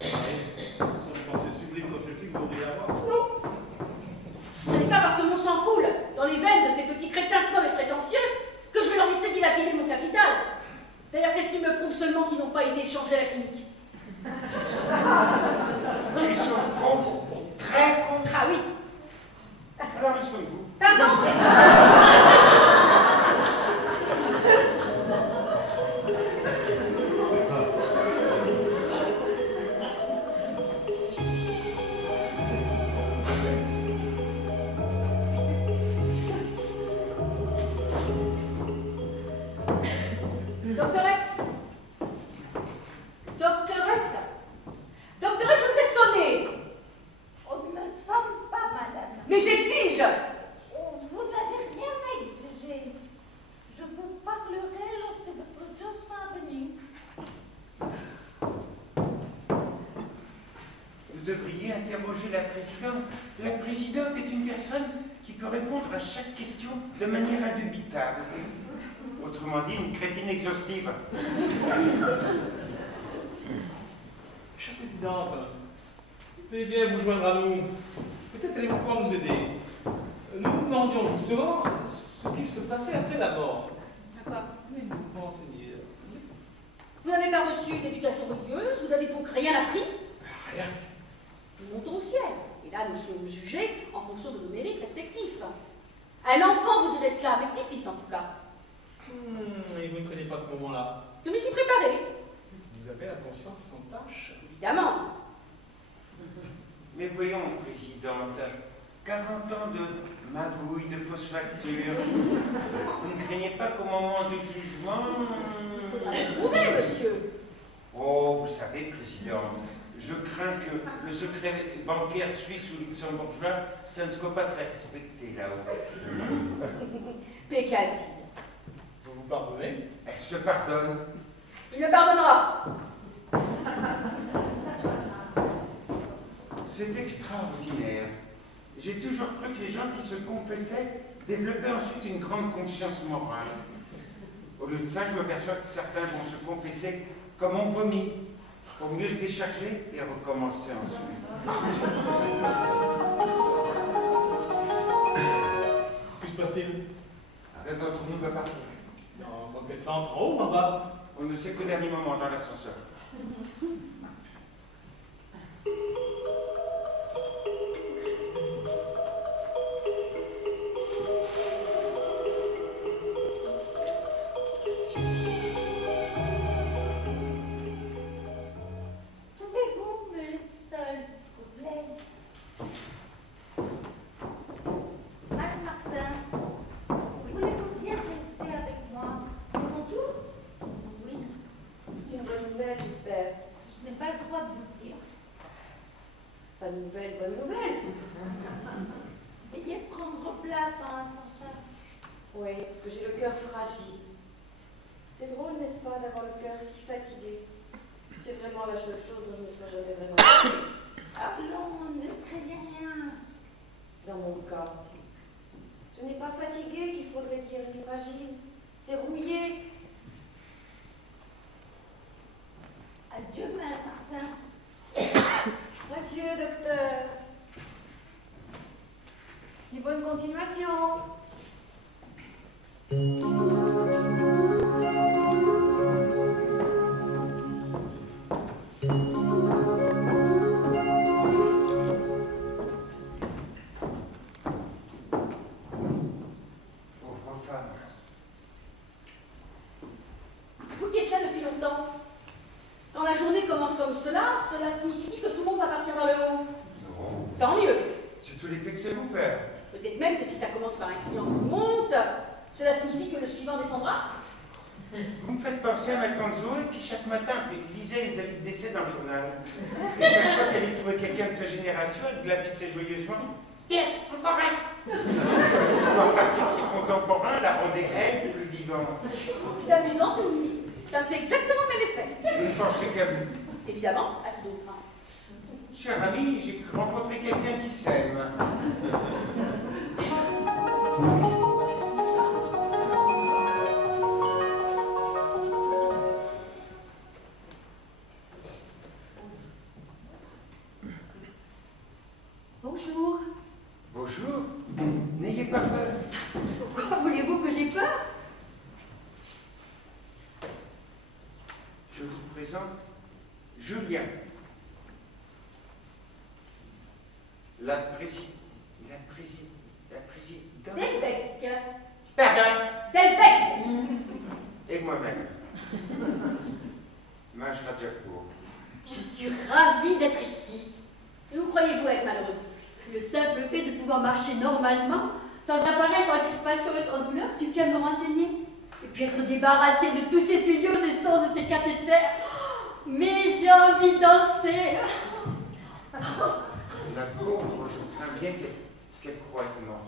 Oui, ce sont des pensées sublimes comme celle-ci que vous voudriez avoir. Non. Ce n'est pas parce que mon sang coule dans les veines de ces petits crétins snobs et prétentieux que je vais leur laisser dilapider mon capital. D'ailleurs, qu'est-ce qui me prouve seulement qu'ils n'ont pas été échangés à la clinique? Ils sont cons, très cons. Ah oui. Alors, ils sont vous. Pardon? Doctoresse? Doctoresse? Doctoresse, je vous ai sonné. On ne me sonne pas, madame. Mais j'exige. Vous n'avez rien à exiger. Je vous parlerai lorsque votre jour sera venu. Vous devriez interroger la présidente. La présidente est une personne qui peut répondre à chaque question de manière indubitable. Autrement dit, une crétine exhaustive. Chère présidente, veuillez bien vous joindre à nous. Peut-être allez-vous pouvoir nous aider. Nous nous demandions justement ce qu'il se passait après la mort. D'accord. Pouvez-vous nous renseigner? Vous n'avez pas reçu d'éducation religieuse, vous n'avez donc rien appris. Rien. Nous montons au ciel. Et là, nous sommes jugés en fonction de nos mérites respectifs. Un enfant vous dirait cela, un petit-fils en tout cas. Et vous ne connaissez pas ce moment-là? Je me suis préparée. Vous avez la conscience sans tâche? Évidemment. Mais voyons, présidente, 40 ans de magouille, de fausses factures. Vous ne craignez pas qu'au moment du jugement... Il faudra le prouver, monsieur. Oh, vous savez, présidente, je crains que le secret bancaire suisse ou luxembourgeois, ça ne soit pas très respecté là-haut. Peccati. Vous vous pardonnez? Elle se pardonne. Il me pardonnera. C'est extraordinaire. J'ai toujours cru que les gens qui se confessaient développaient ensuite une grande conscience morale. Au lieu de ça, je me perçois que certains vont se confesser comme on vomit, pour mieux se décharger et recommencer ensuite. Que se passe-t-il? L'un d'entre nous va partir. Dans quel sens? En haut ou en bas? On ne sait qu'au dernier moment dans l'ascenseur. Pouvez-vous me laisser seule, s'il vous plaît? Madame Martin, voulez-vous bien rester avec moi? C'est mon tour? Oui, C'est une bonne nouvelle, j'espère. je n'ai pas le droit de vous dire. Pas de nouvelle, bonne nouvelle. Veuillez prendre place dans l'ascenseur. Oui, parce que j'ai le cœur fragile. C'est drôle, n'est-ce pas, d'avoir le cœur si fatigué. C'est vraiment la seule chose dont je ne sois jamais vraiment fatiguée. Allons, ne craignez rien. Dans mon cas, ce n'est pas fatigué qu'il faudrait dire ni fragile. C'est rouillé. Adieu, Madame Martin. Adieu, docteur. Et bonne continuation. Pauvre femme. cela signifie que tout le monde va partir vers le haut. Non, Tant mieux. c'est tout l'effet que ça vous fait. Peut-être même que si ça commence par un client qui monte, cela signifie que le suivant descendra. Vous me faites penser à ma tante Zoé qui chaque matin lisait les avis de décès dans le journal. Et chaque fois qu'elle y trouvait quelqu'un de sa génération, elle glapissait joyeusement. Tiens, encore un! Comme si pouvoir partir ses contemporains la rendait elle plus vivante. C'est amusant ce que vous dites. Ça me fait exactement le même effet. Vous ne pensez qu'à vous. Évidemment, à qui d'autre. Cher ami, j'ai rencontré quelqu'un qui s'aime. Bonjour. Bonjour, n'ayez pas peur. Pourquoi voulez-vous que j'ai peur? Je vous présente Julia. La présidente. Delbecq. Pardon. Delbecq. Et moi-même. Maj Rajapour. Je suis ravie d'être ici. Et où croyez-vous être malheureuse? Le simple fait de pouvoir marcher normalement, sans apparaître en crispation et sans douleur, suffit à me renseigner. Et puis être débarrassée de tous ces tuyaux, ces sons, de ces cathéters. Mais j'ai envie de danser. La pauvre, je crains bien qu'elle croie être morte.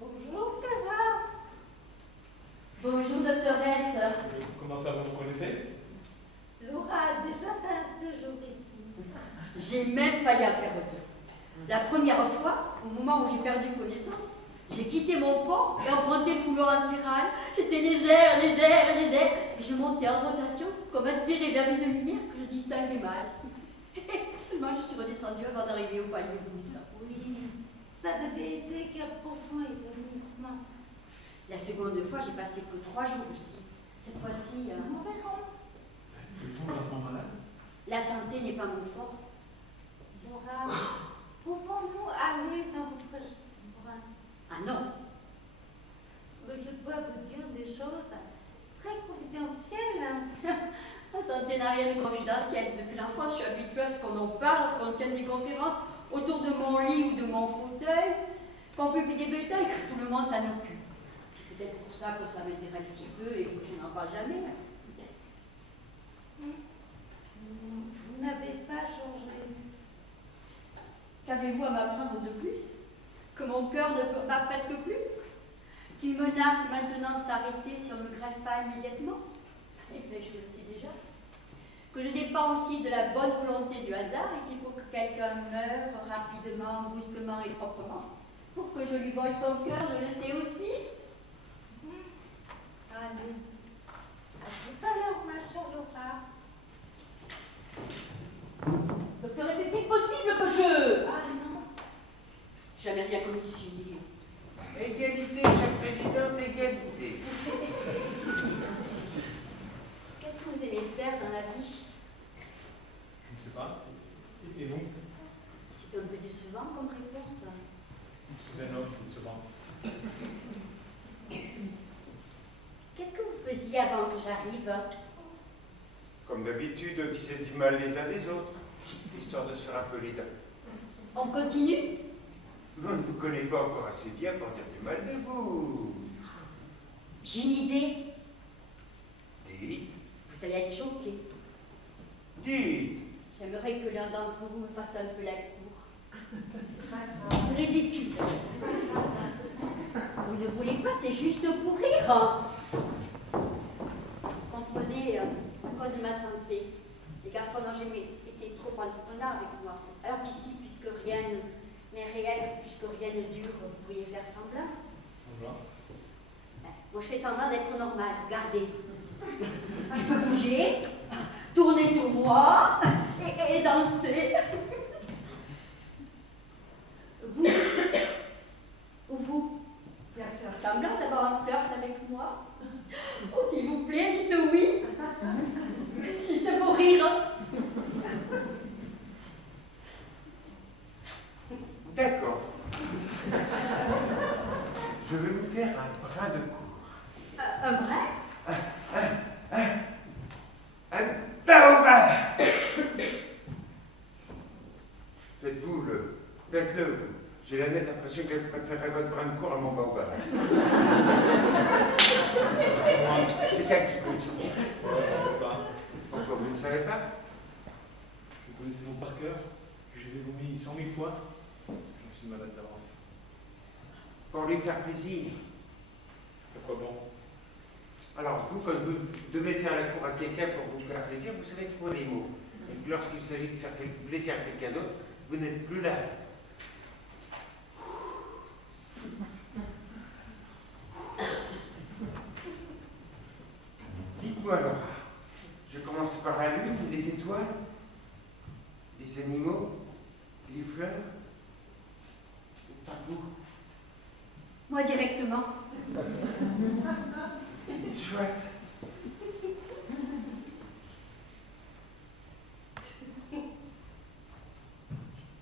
Bonjour, Clara. Bonjour, doctoresse. Comment ça, vous me connaissez? Laura a déjà fait un séjour ici. J'ai même failli en faire deux. La première fois, au moment où j'ai perdu connaissance, j'ai quitté mon port et emprunté le couloir en spirale. J'étais légère, et je montais en rotation, comme aspirée vers une lumière que je distinguais mal. Seulement, je suis redescendue avant d'arriver au palier éblouissant. Oui, ça devait être quel profond épanouissement. La seconde fois, j'ai passé que 3 jours ici. Cette fois-ci, Nous verrons. Et vous, l'enfant malade? la santé n'est pas mon fort. Laura, pouvons-nous aller dans votre chambre? Ah non, Je dois vous dire des choses très confidentielles. la santé n'a rien de confidentiel. Depuis l'enfance, je suis habituée à ce qu'on en parle, à ce qu'on tienne des conférences autour de mon lit ou de mon fauteuil, qu'on publie des bulletins et que tout le monde s'en occupe. C'est peut-être pour ça que ça m'intéresse si peu et que je n'en parle jamais. Vous n'avez pas changé. Qu'avez-vous à m'apprendre de plus? Que mon cœur ne peut pas presque plus? Qu'il menace maintenant de s'arrêter si on ne me greffe pas immédiatement? Eh bien, je le sais déjà. Que je dépends aussi de la bonne volonté du hasard et qu'il faut que quelqu'un meure rapidement, brusquement et proprement pour que je lui vole son cœur, je le sais aussi. Allez, à tout à l'heure, ma chère Laura. Docteur, est-il possible que je... Ah non, Jamais rien connu ici. Égalité, chère présidente, égalité. Qu'est-ce que vous aimez faire dans la vie? Je ne sais pas. Et vous? C'est un peu décevant comme réponse. Je suis un homme qui se vend. Qu'est-ce que vous faisiez avant que j'arrive? Comme d'habitude, disait du mal les uns des autres, histoire de se faire un peu les dents. On continue? On ne vous connaît pas encore assez bien pour dire du mal de vous. J'ai une idée. Dites, Vous allez être choqués. dites. J'aimerais que l'un d'entre vous me fasse un peu la cour. Ridicule. Vous ne voulez pas, c'est juste pour rire. Vous comprenez, à cause de ma santé, les garçons n'ont jamais été trop entreprenants avec moi. Alors qu'ici, puisque rien n'est réel, puisque rien ne dure, vous pourriez faire semblant. Semblant? Moi, je fais semblant d'être normale. Regardez. Je peux bouger, tourner sur moi et danser. Vous, ou vous, pouvez faire semblant d'avoir un flirt avec moi. Oh, s'il vous plaît, dites oui. Juste pour rire. Un vrai? Un baobab. Faites-le. J'ai la nette impression qu'elle préférerait votre brin de cour à mon baobab. C'est elle qui compte. Pourquoi vous ne savez pas? Je connais ces mots par cœur. Je les ai vomis 100 000 fois. J'en suis malade d'avance. Pour lui faire plaisir. Pourquoi bon? Alors, vous, quand vous devez faire la cour à quelqu'un pour vous faire plaisir, vous savez trouver les mots. Et que lorsqu'il s'agit de faire plaisir à quelqu'un d'autre, vous n'êtes plus là. Dites-moi alors, je commence par la lune, les étoiles, les animaux, les fleurs, ou par vous? Moi directement. Chouette.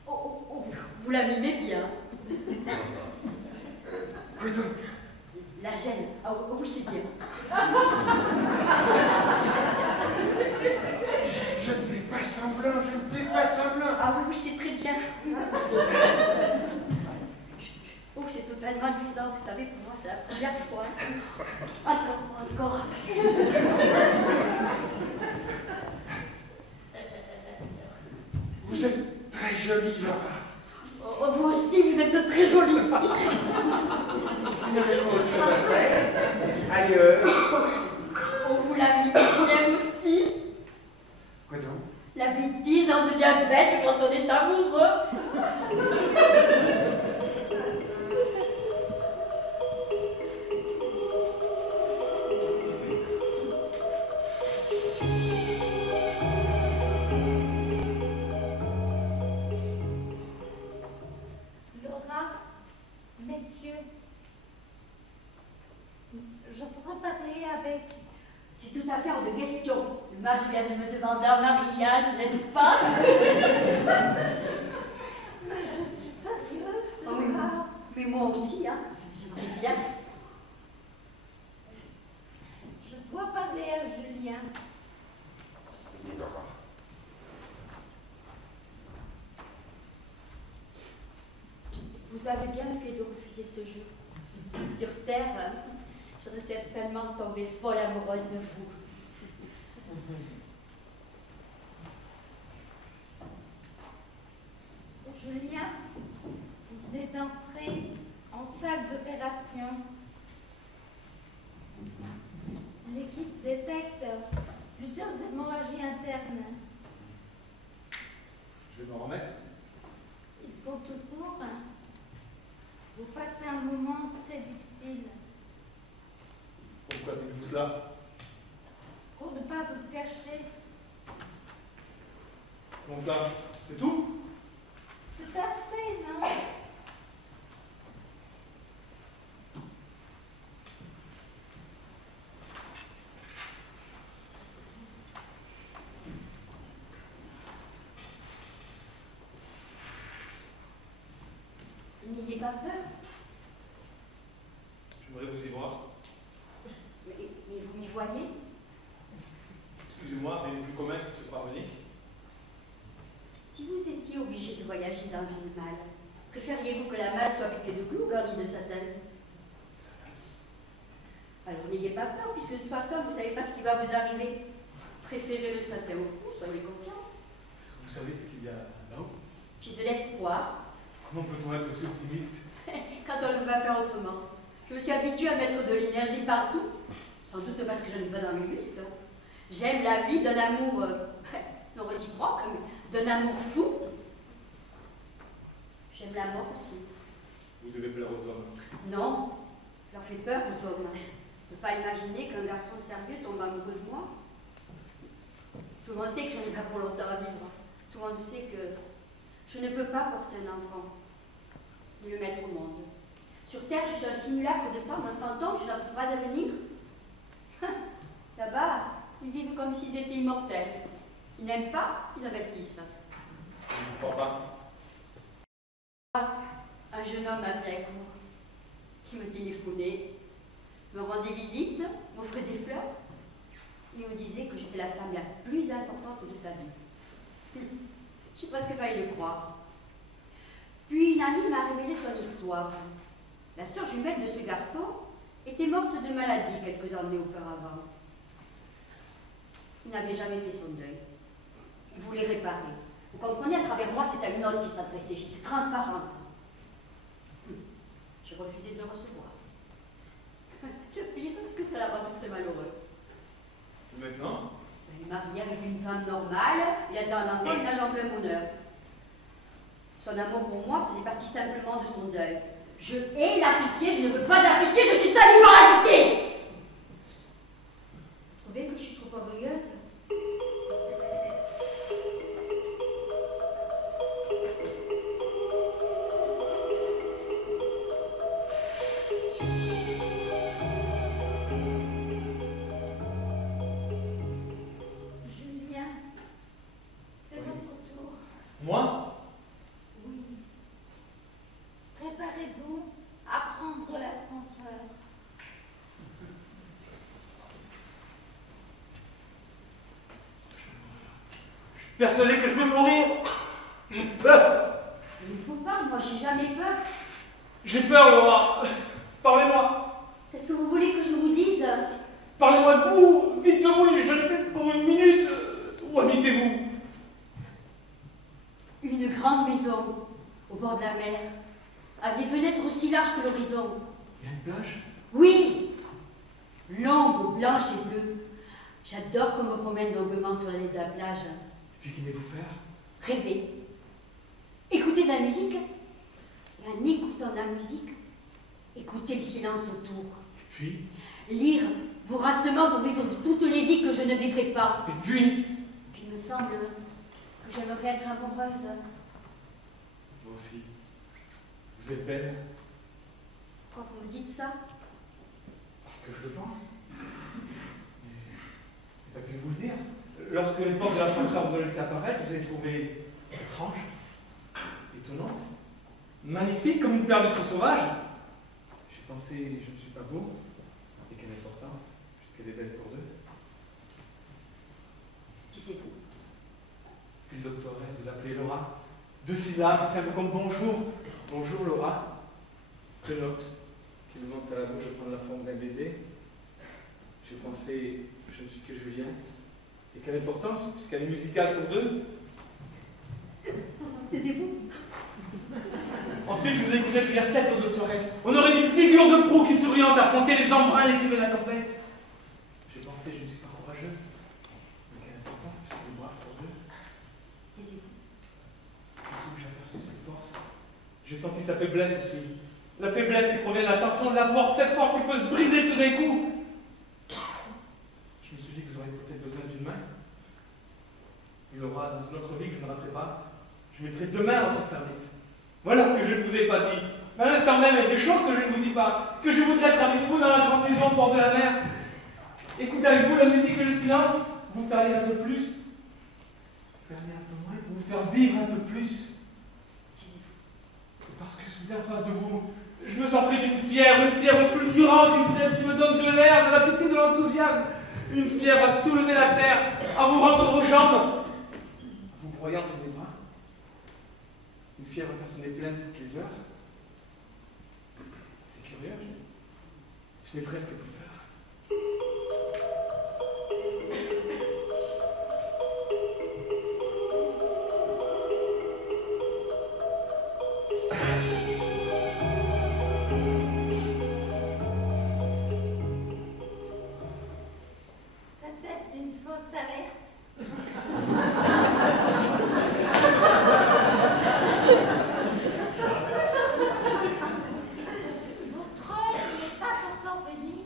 Oh, vous la mimez bien. Quoi donc? La gêne. Ah oui, c'est bien. Je ne fais pas semblant, je ne fais pas semblant. Ah oui, c'est très bien. Oh, c'est totalement grisant, vous savez, pour moi, c'est la première fois. Encore. Vous êtes très jolie, Laura. Oh, vous aussi, vous êtes très jolie. Vous n'avez pas autre chose à faire ailleurs? Oh, vous la mimez bien aussi. Quoi donc? La bêtise en devient bête quand on est amoureux. Laura, messieurs, je voudrais parler avec... C'est tout à fait hors de question. Le mage vient de me demander un mariage, n'est-ce pas? Mais je suis sérieuse, Oh, oui, Laura. mais moi aussi, hein. J'aimerais bien. Je dois parler à Julien. Oui, Laura. Vous avez bien fait de refuser ce jeu. Sur Terre, j'aurais certainement tombé folle amoureuse de vous. Julien, vous venez d'entrer en salle d'opération. L'équipe détecte plusieurs hémorragies internes. Je vais m'en remettre. Il faut tout pour vous passez un moment très difficile. Pourquoi dites-vous cela? Pour ne pas vous le cacher. Comment cela? C'est tout? C'est assez, non? N'ayez pas peur. J'aimerais vous y voir. Mais vous m'y voyez? Excusez-moi, mais il est plus commun que ce parvenique. Si vous étiez obligé de voyager dans une malle, préfériez-vous que la malle soit piquée de clous ou garnie de satin? Alors n'ayez pas peur, puisque de toute façon, vous ne savez pas ce qui va vous arriver. Préférez le satin au cou, soyez confiants. Est-ce que vous savez ce qu'il y a là-haut? J'ai de l'espoir. Comment peut-on être aussi optimiste? Quand on ne peut pas faire autrement. Je me suis habituée à mettre de l'énergie partout, sans doute parce que je ne veux dans mes muscles. J'aime la vie d'un amour, non réciproque, mais d'un amour fou. J'aime la mort aussi. Vous devez plaire aux hommes. Non, je leur fais peur aux hommes. Je ne peux pas imaginer qu'un garçon sérieux tombe amoureux de moi. Tout le monde sait que je n'ai pas pour longtemps à vivre. Tout le monde sait que je ne peux pas porter un enfant, ni le mettre au monde. Sur Terre, je suis un simulacre de femme, un fantôme, je n'en trouve pas d'avenir. Là-bas, ils vivent comme s'ils étaient immortels. Ils n'aiment pas, ils investissent. Je ne vous crois pas. Un jeune homme avec vous, qui me téléphonait, me rendait visite, m'offrait des fleurs. Il me disait que j'étais la femme la plus importante de sa vie. J'ai presque failli le croire. Puis une amie m'a révélé son histoire. La sœur jumelle de ce garçon était morte de maladie quelques années auparavant. Il n'avait jamais fait son deuil. Il voulait réparer. Vous comprenez, à travers moi, c'était une note qui s'adressait. J'étais transparente. J'ai refusé de le recevoir. Le pire, c'est que cela m'a rendu très malheureux. Et maintenant? Il est marié avec une femme normale, il a un enfant, il nage en plein bonheur. Son amour pour moi faisait partie simplement de son deuil. Je hais la pitié, je ne veux pas de la pitié, je suis salie par la pitié! Vous trouvez que je suis trop orgueilleuse? Julien, c'est votre tour. Moi? Oui. Préparez-vous à prendre l'ascenseur. Je suis persuadé que je vais mourir. J'ai peur. Il ne faut pas, moi j'ai jamais peur. J'ai peur, Laura. Parlez-moi. Qu'est-ce que vous voulez que je vous dise? Parlez-moi de vous. Vite de vous, je n'ai plus pour une minute. Où habitez-vous? Une grande maison, au bord de la mer, avec des fenêtres aussi larges que l'horizon. Il y a une plage? Oui, longue, blanche et bleue. J'adore qu'on me promène longuement sur la laine de la plage. Et puis qu'aimez-vous faire? Rêver. Écouter de la musique. Et en écoutant de la musique, écouter le silence autour. Et puis? Lire voracement pour vivre toutes les vies que je ne vivrai pas. Et puis? Il me semble que j'aimerais être amoureuse. Moi aussi. Vous êtes belle? Pourquoi vous me dites ça? Parce que je le pense. J'ai pas pu vous le dire. Lorsque les portes de l'ascenseur vous ont laissé apparaître, vous avez trouvé étrange, étonnante, magnifique comme une perle de trou sauvage. J'ai pensé, je ne suis pas beau, et quelle importance, puisqu'elle est belle pour deux. Qui c'est-vous? Une doctoresse, vous appelez Laura. 2 syllabes, simple comme bonjour. Bonjour Laura. 2 notes qui me montent à la bouche de prendre la forme d'un baiser. J'ai pensé, je ne suis que Julien. Et quelle importance, puisqu'elle est musicale pour deux. Taisez-vous. Ensuite, je vous ai écouté tenir tête aux doctoresses. On aurait une figure de proue qui souriante affronter les embruns et qui met la tempête. J'ai pensé, je ne suis pas courageux. Mais quelle importance, puisqu'elle est brave pour deux. Taisez-vous. Surtout que j'ai aperçu cette force. J'ai senti sa faiblesse aussi. La faiblesse qui provient de la tension de la force, cette force qui peut se briser tout d'un coup. Je me suis dit que vous auriez peut-être besoin d'une main. Il aura dans une autre vie que je ne raterai pas. Je mettrai 2 mains à votre service. Voilà ce que je ne vous ai pas dit. Mais à l'instant même, il y a des choses que je ne vous dis pas. Que je voudrais être avec vous dans la grande maison au bord de la mer. Écouter avec vous la musique et le silence. Vous faire lire un peu plus. Fermer un peu moins pour vous faire vivre un peu plus. Parce que soudain, en face de vous, je me sens pris d'une fièvre fulgurante, une fièvre qui me donne de l'air, de l'appétit, de l'enthousiasme. Une fièvre à soulever la terre, à vous rendre vos jambes, à vous broyer entre mes bras. Une fièvre à faire sonner pleine toutes les heures. C'est curieux, je n'ai presque plus peur. Ça date d'une fausse alerte. Votre heure n'est pas encore venue.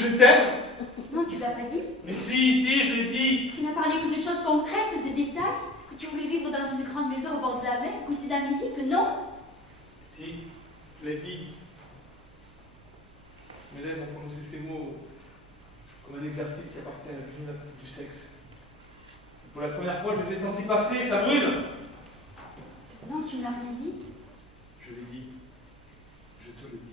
je t'aime. Non, tu l'as pas dit. Mais si, je l'ai dit. Tu n'as parlé que de choses concrètes, de détails, que tu voulais vivre dans une grande maison au bord de la mer, écouter de la musique, non? Si, je l'ai dit. Mes lèvres ont prononcé ces mots comme un exercice qui appartient à la gymnastique du sexe. Pour la première fois, je les ai sentis passer, ça brûle. Non, tu ne l'as rien dit. Je l'ai dit. Je te le dis.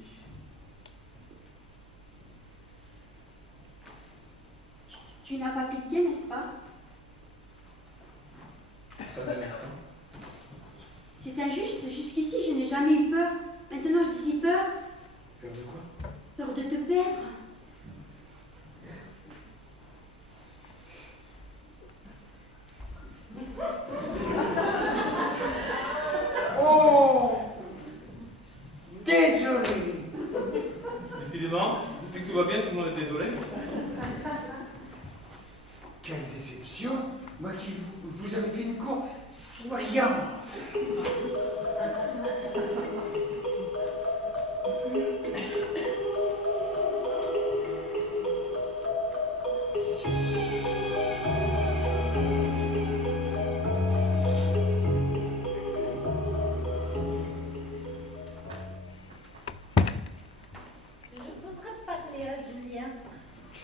Tu n'as pas piqué, n'est-ce pas? Pas un instant. C'est injuste. Jusqu'ici, je n'ai jamais eu peur. Maintenant, j'ai si peur. Peur de quoi? Peur de te perdre. Oh! Désolé! Décidément, depuis que tout va bien, tout le monde est désolé. Quelle déception! Moi qui vous avez fait une cour si brillante!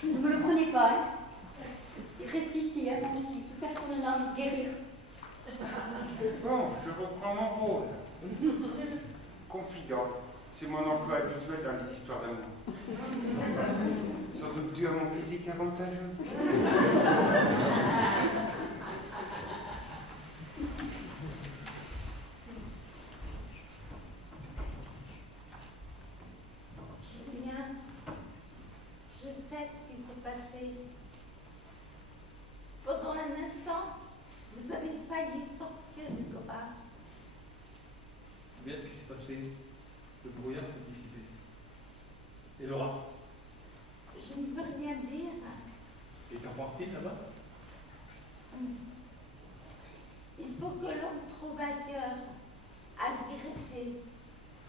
Ne me le prenez pas, hein. Il reste ici, hein, moi aussi. Personne n'a envie de guérir. Bon, je reprends mon rôle. Confident, c'est mon emploi habituel dans les histoires d'amour. Sans doute dû à mon physique avantageux. Julien, je sais ce qui s'est passé. Pendant un instant, vous avez failli sortir du coma. C'est bien ce qui s'est passé. Le brouillard s'est dissipé. Et Laura? Je ne peux rien dire. Et qu'en pense-t-il là-bas? Il faut que l'on trouve un cœur à lui greffer.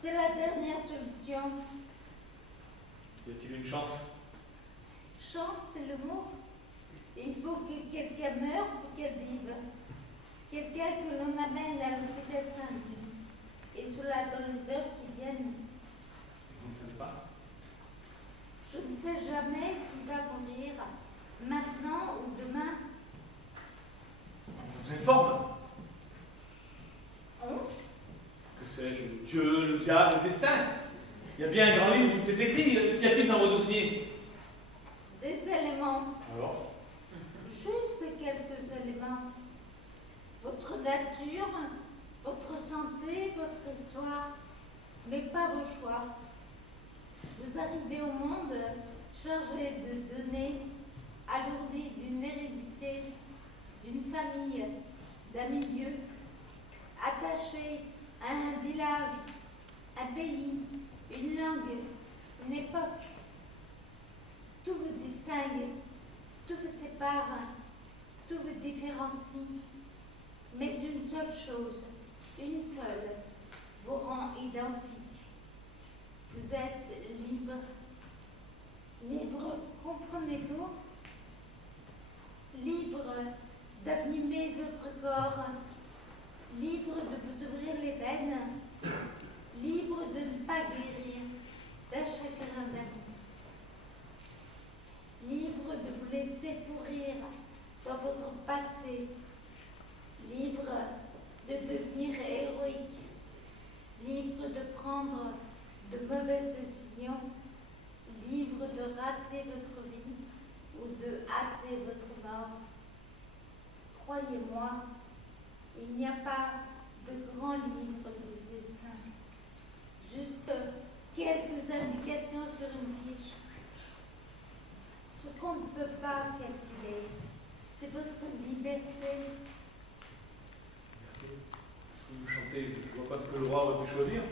C'est la dernière solution. Y a-t-il une chance? Chance, c'est le mot. Il faut que quelqu'un meure pour qu'elle vive. Quelqu'un que l'on amène à l'hôpital Saint-Denis. Et cela dans les heures qui viennent. Vous ne savez pas? Je ne sais jamais qui va mourir, maintenant ou demain. On vous informe. On? Que sais-je? Le Dieu, le diable, le destin. Il y a bien un grand livre où tout est écrit. Qu'y a-t-il dans vos dossiers? Des éléments. Alors? Juste quelques éléments. Votre nature, votre santé, votre histoire, mais pas vos choix. Vous arrivez au monde chargé de données, alourdi d'une hérédité, d'une famille, d'un milieu, attaché à un village, un pays, une langue, une époque. Tout vous distingue, tout vous sépare, tout vous différencie. Mais une seule chose, une seule, vous rend identique. Vous êtes libre. Libre, comprenez-vous? Libre d'abîmer votre corps, libre de vous ouvrir les veines, libre de ne pas guérir d'un chagrin d'amour, libre de vous laisser pourrir dans votre passé, libre de devenir héroïque, libre de prendre de mauvaises décisions, libre de rater votre vie ou de hâter votre mort. Croyez-moi, il n'y a pas de grand livre de destin, juste quelques indications sur une fiche. Ce qu'on ne peut pas calculer, c'est votre liberté. Ce que vous chantez, je ne vois pas ce que le roi aurait pu choisir.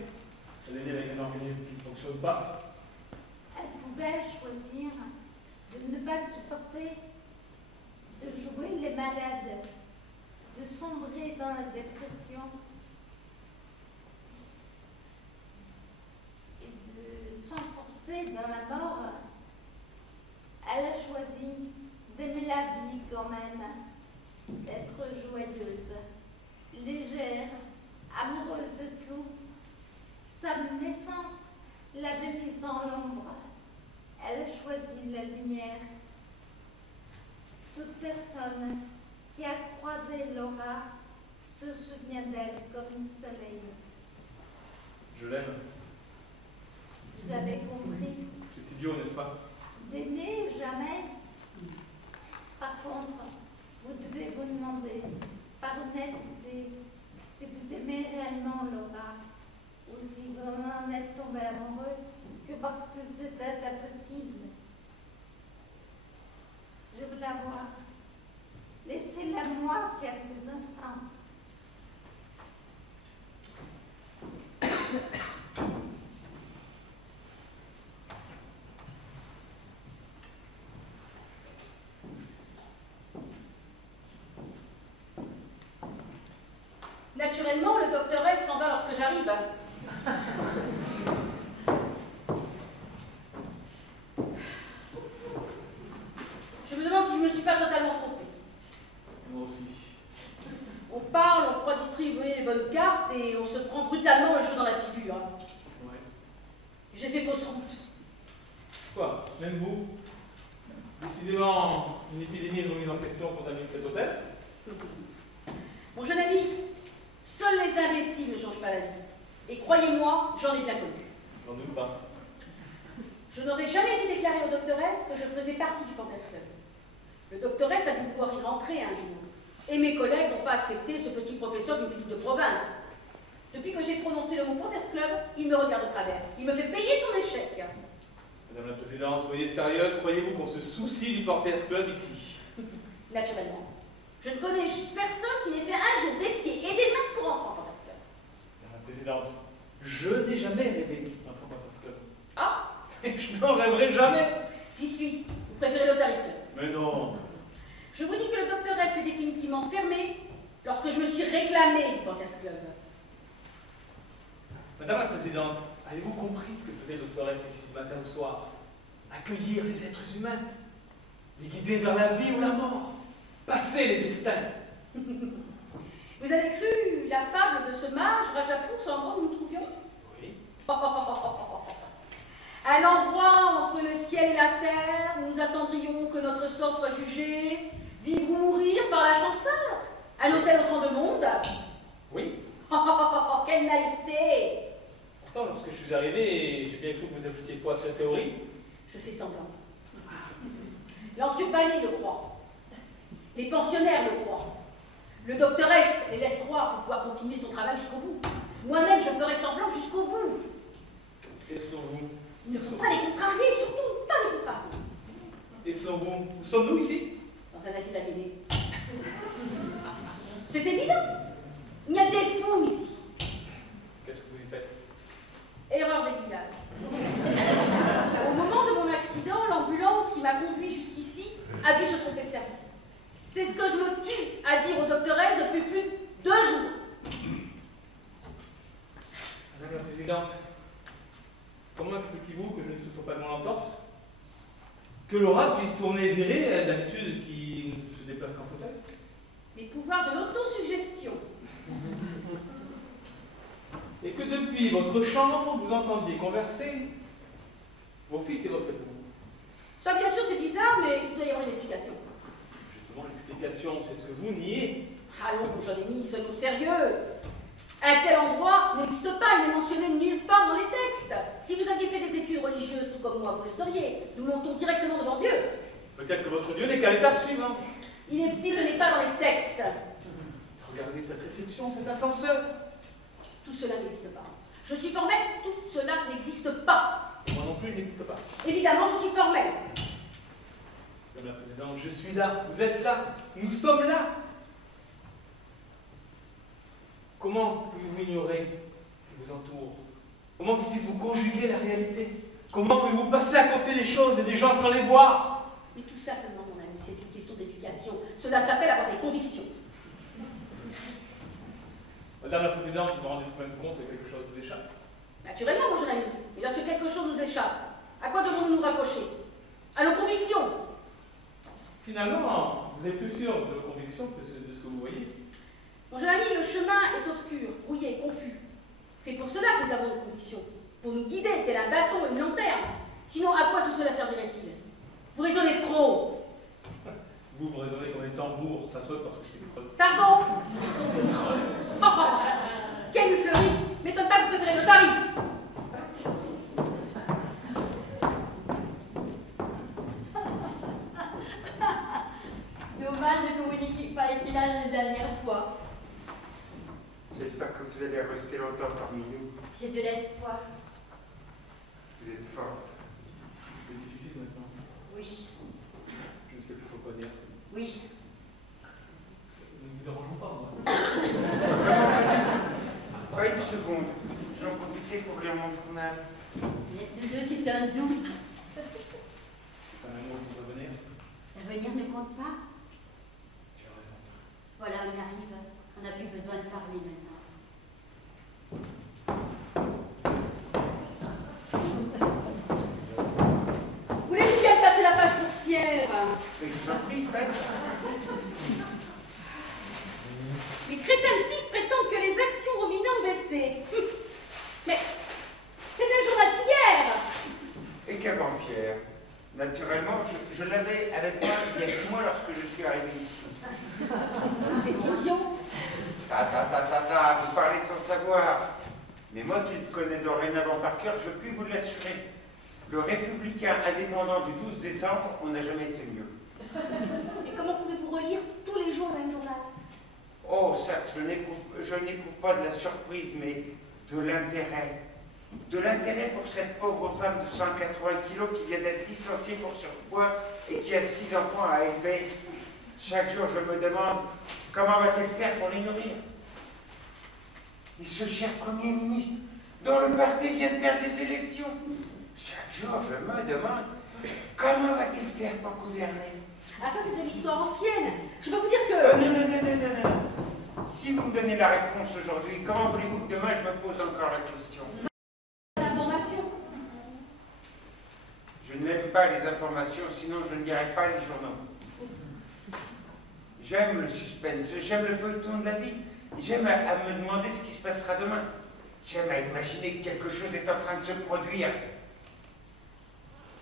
Elle est née avec un organisme qui ne fonctionne pas. Elle pouvait choisir de ne pas le supporter, de jouer les malades, de sombrer dans la dépression et de s'enfoncer dans la mort. promène d'être joyeuse, légère, amoureuse de tout. Sa naissance l'avait mise dans l'ombre. Elle a choisi la lumière. Toute personne qui a croisé Laura se souvient d'elle comme un soleil. Je l'aime. Je l'avais compris. C'est idiot, n'est-ce pas? D'aimer jamais. Par contre, vous devez vous demander, par honnêteté, si vous aimez réellement Laura, ou si vous en êtes tombé amoureux, que parce que c'était impossible. Je veux la voir. Laissez-la moi quelques instants. Naturellement, le docteur S s'en va lorsque j'arrive. Je me demande si je ne me suis pas totalement trompée. Moi aussi. On parle, on croit distribuer les bonnes cartes et on se prend brutalement le jeu dans la figure. Ouais. J'ai fait fausse route. Quoi? Même vous? Décidément, une épidémie est remise en question contamine cet hôtel? Mon jeune ami, seuls les imbéciles ne changent pas la vie. Et croyez-moi, j'en ai bien connu. J'en doute pas. Je n'aurais jamais dû déclarer au docteur S que je faisais partie du Panthers Club. Le docteur S a dû pouvoir y rentrer un jour. Et mes collègues n'ont pas accepté ce petit professeur d'une clinique de province. Depuis que j'ai prononcé le mot Panthers Club, il me regarde de travers. Il me fait payer son échec. Madame la Présidente, soyez sérieuse. Croyez-vous qu'on se soucie du Panthers Club ici? Naturellement. Je ne connais personne qui n'ait fait un jour des pieds et des mains pour entrer en Panthers Club. Madame la Présidente, je n'ai jamais rêvé d'entrer en Panthers Club. Ah, Et je n'en rêverai jamais. j'y suis. Vous préférez l'Otaris Club. Mais non. Je vous dis que le docteur S est définitivement fermé lorsque je me suis réclamé du Panthers Club. Madame la Présidente, avez-vous compris ce que faisait le docteur S ici du matin au soir? Accueillir les êtres humains, les guider vers la vie ou la mort, passer les destins. Vous avez cru la fable de ce mage Rajapour sur l'endroit où nous nous trouvions? Oui. À l'endroit entre le ciel et la terre, où nous attendrions que notre sort soit jugé, vivre ou mourir par l'ascenseur. Un hôtel au temps de monde. Oui. Quelle naïveté! Pourtant, lorsque je suis arrivé, j'ai bien cru que vous ajoutiez foi à cette théorie. Je fais semblant. L'enturbané le croit. Les pensionnaires le croient. Le docteur S les laisse croire pour pouvoir continuer son travail jusqu'au bout. Moi-même, je ferai semblant jusqu'au bout. Et selon vous? Il ne faut pas les contrarier, surtout pas les contrarier. Et selon vous, où sommes-nous ici? Dans un asile aliéné. C'est évident. Il y a des fous ici. Qu'est-ce que vous y faites? Erreur d'aiguillage. Au moment de mon accident, l'ambulance qui m'a conduit jusqu'ici a dû se tromper de service. C'est ce que je me tue à dire au docteur S depuis plus de 2 jours. Madame la Présidente, comment expliquez-vous que je ne souffre pas de mon entorse? Que Laura puisse tourner et virer, d'habitude, qui ne se déplace qu'en fauteuil? Les pouvoirs de l'autosuggestion. Et que depuis votre chambre, vous entendiez converser vos fils et votre époux. Ça, bien sûr, c'est bizarre, mais il doit y avoir une explication. Justement, l'explication, c'est ce que vous niez. Allons, mon jeune ami, soyons sérieux. Un tel endroit n'existe pas, il n'est mentionné nulle part dans les textes. Si vous aviez fait des études religieuses, tout comme moi, vous le sauriez. Nous montons directement devant Dieu. Peut-être que votre Dieu n'est qu'à l'étape suivante. Il existe, ce n'est pas dans les textes. Regardez cette réception, cet ascenseur. Tout cela n'existe pas. Je suis formelle, tout cela n'existe pas. Et moi non plus, il n'existe pas. Évidemment, je suis formelle. Madame la Présidente, je suis là, vous êtes là, nous sommes là. Comment pouvez-vous ignorer ce qui vous entoure? Comment faut-il-vous conjuguer la réalité? Comment pouvez-vous passer à côté des choses et des gens sans les voir? Mais tout simplement, mon ami, c'est une question d'éducation. Cela s'appelle avoir des convictions. Madame la Présidente, vous vous rendez tout de même compte que quelque chose vous échappe? Naturellement, mon jeune ami. Mais lorsque quelque chose nous échappe, à quoi devons-nous nous raccrocher? À nos convictions. Finalement, vous Vous êtes plus sûr de vos convictions que de ce que vous voyez? Mon jeune ami, le chemin est obscur, brouillé, confus. C'est pour cela que nous avons nos convictions. Pour nous guider, tel un bâton et une lanterne. Sinon, à quoi tout cela servirait-il? Vous raisonnez trop. Vous raisonnez comme les tambours, ça saute parce que c'est creux. Pardon? Quel fleuri! M'étonne pas que vous préférez le Taris. Dommage que vous n'ayez pas été là la dernière fois. J'espère que vous allez rester longtemps parmi nous. J'ai de l'espoir. Vous êtes forte. C'est difficile maintenant. Oui, Je ne sais plus trop quoi dire. oui. Nous ne vous dérangeons pas, moi. Pas une seconde. J'en profitais pour lire mon journal. Laisse-le, c'est un doux. C'est un amour qui va venir. L'avenir ne compte pas. Tu as raison. Voilà, on y arrive. On n'a plus besoin de parler maintenant. Voulez-vous bien passer la page boursière? Et je vous en prie, faites. Les crétins fils prétendent que les actions Rominet ont baissé. Mais c'est le journal d'hier. Et qu'avant-hier, naturellement, je l'avais avec moi il y a 6 mois lorsque je suis arrivé ici. C'est idiot. Vous parlez sans savoir. Mais moi qui le connais dorénavant par cœur, je puis vous l'assurer. Le républicain indépendant du 12 décembre, on n'a jamais fait mieux. Et comment pouvez-vous relire tous les jours le même journal? Oh, certes, je n'éprouve pas de la surprise, mais de l'intérêt. De l'intérêt pour cette pauvre femme de 180 kilos qui vient d'être licenciée pour surpoids et qui a 6 enfants à élever. Chaque jour, je me demande comment va-t-elle faire pour les nourrir. Et ce cher Premier ministre, dont le parti vient de perdre les élections. Chaque jour, je me demande comment va-t-il faire pour gouverner. Ah, ça, c'est de l'histoire ancienne. Je peux vous dire que... Non. Si vous me donnez la réponse aujourd'hui, comment voulez-vous que demain je me pose encore la question? Information. Je n'aime pas les informations, sinon je ne lirai pas les journaux. J'aime le suspense, j'aime le feuilleton de la vie. J'aime à me demander ce qui se passera demain. J'aime à imaginer que quelque chose est en train de se produire.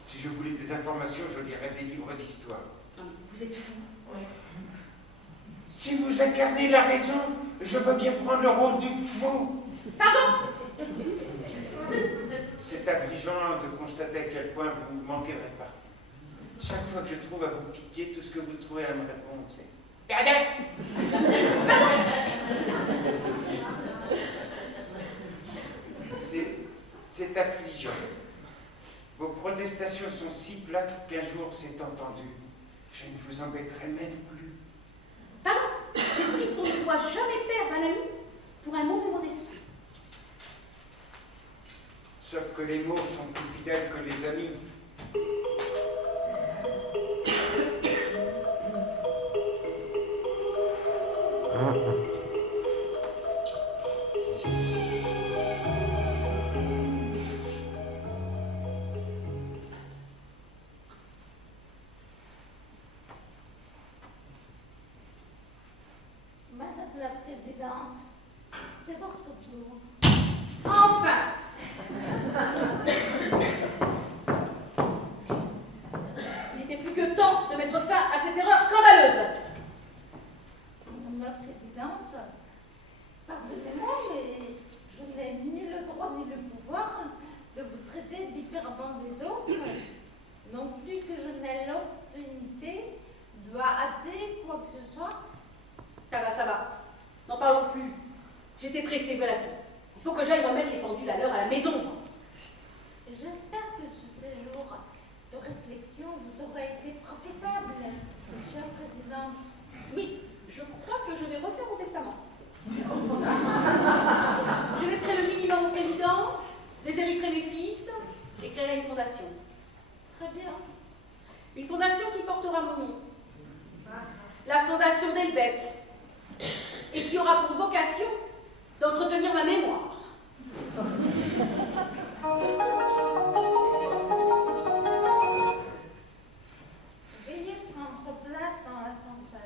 Si je voulais des informations, je lirais des livres d'histoire. Vous êtes fou. Si vous incarnez la raison, je veux bien prendre le rôle du fou. Pardon? C'est affligeant de constater à quel point vous manquez de répartie. Chaque fois que je trouve à vous piquer, tout ce que vous trouvez à me répondre, c'est... C'est affligeant. Vos protestations sont si plates qu'un jour c'est entendu. Je ne vous embêterai même plus. Pardon? J'estime qu'on ne doit jamais perdre un ami pour un mouvement d'esprit. Sauf que les mots sont plus fidèles que les amis. Madame la Présidente, c'est votre tour. Enfin! Il n'était plus que temps de mettre fin à cette erreur scandaleuse. Madame la Présidente, pardonnez-moi, mais je n'ai ni le droit ni le pouvoir de vous traiter différemment des autres, non plus que je n'ai l'opportunité de hâter quoi que ce soit. Ça va. N'en parlons plus. J'étais pressée, voilà tout. Il faut que j'aille remettre les pendules à l'heure à la maison. J'espère que ce séjour de réflexion vous aura été profitable, chère Présidente. Oui, je crois que je vais refaire mon testament. Je laisserai le minimum au président, déshériterai mes fils et créerai une fondation. Très bien. Une fondation qui portera mon nom. La fondation Delbecq. Et qui aura pour vocation d'entretenir ma mémoire. Veuillez prendre place dans l'ascenseur.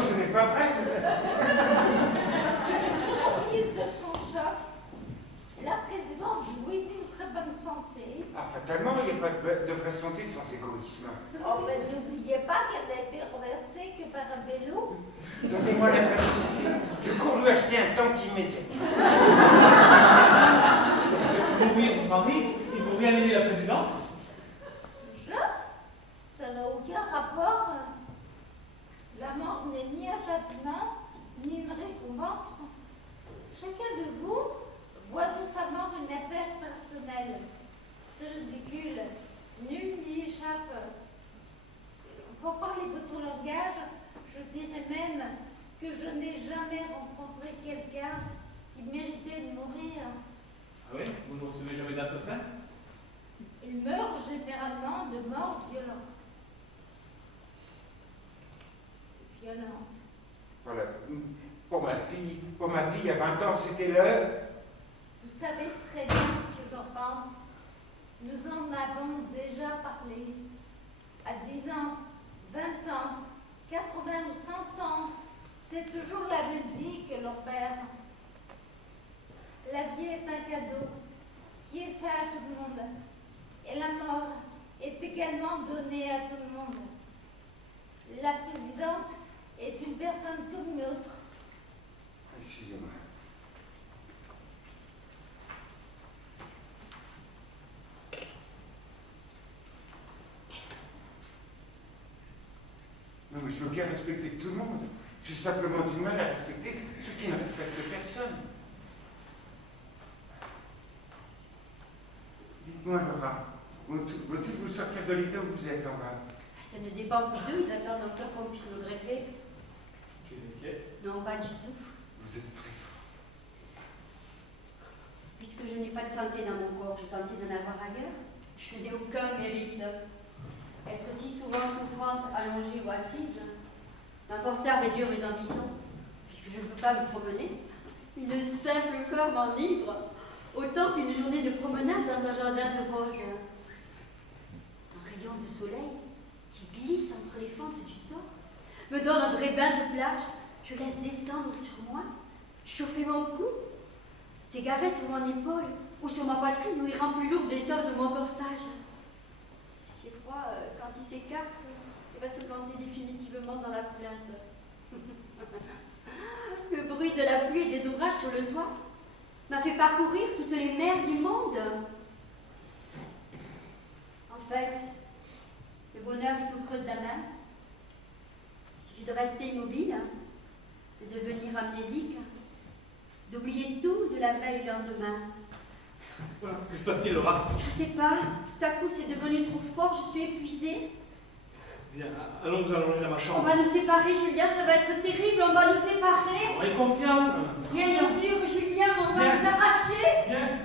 ce n'est pas vrai. Remise de son choc, la présidente jouit d'une très bonne santé. Ah, fatalement, il n'y a pas de vraie santé sans égoïsme. Oh, mais n'oubliez pas qu'elle n'a été renversée que par un vélo. Donnez-moi l'adresse du service. Je cours lui acheter un tank immédiat. Oui, mon mari, il faut bien aimer la présidente. Ça n'a aucun rapport. La mort n'est ni un châtiment, ni une récompense. Chacun de vous voit de sa mort une affaire personnelle. Ce ridicule, nul n'y échappe. Pour parler votre langage, je dirais même que je n'ai jamais rencontré quelqu'un qui méritait de mourir. Ah oui? Vous ne recevez jamais d'assassin? Il meurt généralement de mort violente. Violente. Voilà. Pour ma fille à 20 ans, c'était le... Vous savez très bien ce que j'en pense. Nous en avons déjà parlé. À 10 ans, 20 ans, 80 ou 100 ans, c'est toujours la même vie que l'on perd. La vie est un cadeau qui est fait à tout le monde. Et la mort est également donnée à tout le monde. La présidente est une personne comme une autre. Excusez-moi. Non, mais je veux bien respecter tout le monde. J'ai simplement du mal à respecter ceux qui ne respectent personne. Dites-moi, Laura, faut-il vous sortir de l'état où vous êtes en bas? Ça ne dépend plus d'eux, ils attendent encore qu'on puisse me greffer. Tu es inquiète? Non, pas du tout. Vous êtes très fort. Puisque je n'ai pas de santé dans mon corps, j'ai tenté d'en avoir ailleurs. Je n'ai aucun mérite. Être si souvent souffrante, allongée ou assise, m'a forcé à réduire mes ambitions, puisque je ne peux pas me promener. Une simple fleur m'enivre, autant qu'une journée de promenade dans un jardin de roses. Un rayon de soleil qui glisse entre les fentes du store me donne un vrai bain de plage. Je laisse descendre sur moi, chauffer mon cou, s'égarer sur mon épaule ou sur ma poitrine où il rend plus lourde l'étoffe de mon corsage. J'ai froid quand il s'écarte et va se planter définitivement dans la plainte. Le bruit de la pluie et des ouvrages sur le toit m'a fait parcourir toutes les mers du monde. En fait, le bonheur est au creux de la main. Il suffit de rester immobile, de devenir amnésique, d'oublier tout de la veille au lendemain. Voilà. Que se passe-t-il, Laura? Je sais pas, tout à coup c'est devenu trop fort, je suis épuisée. Bien, allons nous allonger dans ma On chambre. va nous séparer, Julien, ça va être terrible, on va nous séparer. Aie confiance. Rien de dur, Julien, on va Viens. nous arracher. Viens.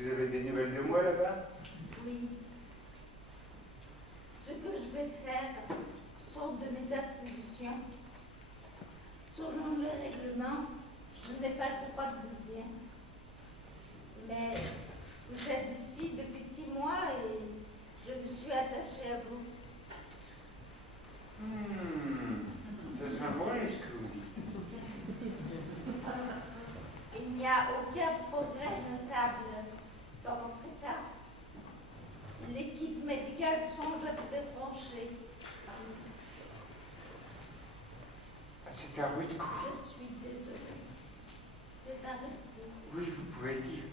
Vous avez des nouvelles de moi là-bas? Oui. Ce que je vais faire sont de mes attributions. Selon le règlement, je n'ai pas le droit de vous le dire. Mais vous êtes ici depuis 6 mois et je me suis attachée à vous. Ça sent bon, ce que vous dites. Il n'y a aucun progrès notable dans votre état. L'équipe médicale songe à vous débrancher. Ah, c'est un rude coup. Je suis désolée. C'est un retour. Oui, vous pouvez le dire.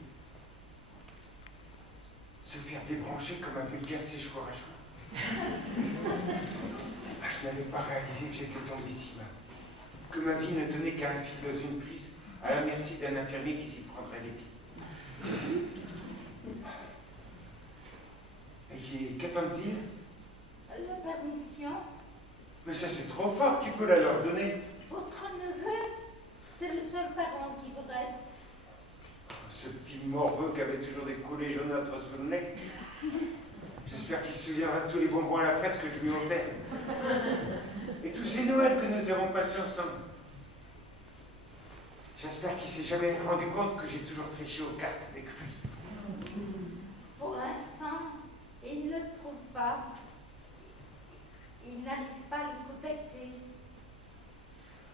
Se faire débrancher comme un vulgaire séchoir à joie. Ah, je n'avais pas réalisé que j'étais tombé si mal. Que ma vie ne tenait qu'à un fil dans une prise, à la merci d'un infirmier qui s'y prendrait les pieds. Et qu'attendent-ils? La permission, Mais ça, c'est trop fort, qui peut la leur donner? votre neveu, c'est le seul parent qui vous reste. Ce petit petit morveux qui avait toujours des collets jaunâtres sous le nez. J'espère qu'il se souviendra de tous les bonbons à la fraise que je lui ai offerts. Et tous ces Noëls que nous avons passés ensemble. J'espère qu'il ne s'est jamais rendu compte que j'ai toujours triché aux cartes avec lui. Pour l'instant, il ne le trouve pas. Il n'arrive pas à le contacter.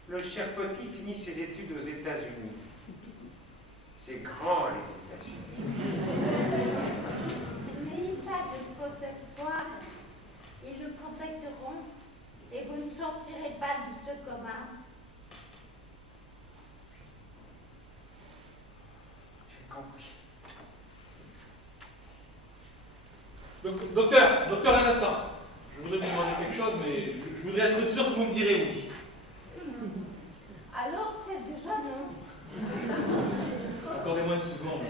Le cher Petit finit ses études aux États-Unis. C'est grand, les États-Unis. N'ayez pas de faux espoirs. Ils le contacteront et vous ne sortirez pas de ce coma. J'ai compris. Docteur, un instant. Je voudrais vous demander quelque chose, mais je voudrais être sûr que vous me direz oui. Alors c'est déjà non. Accordez-moi une seconde.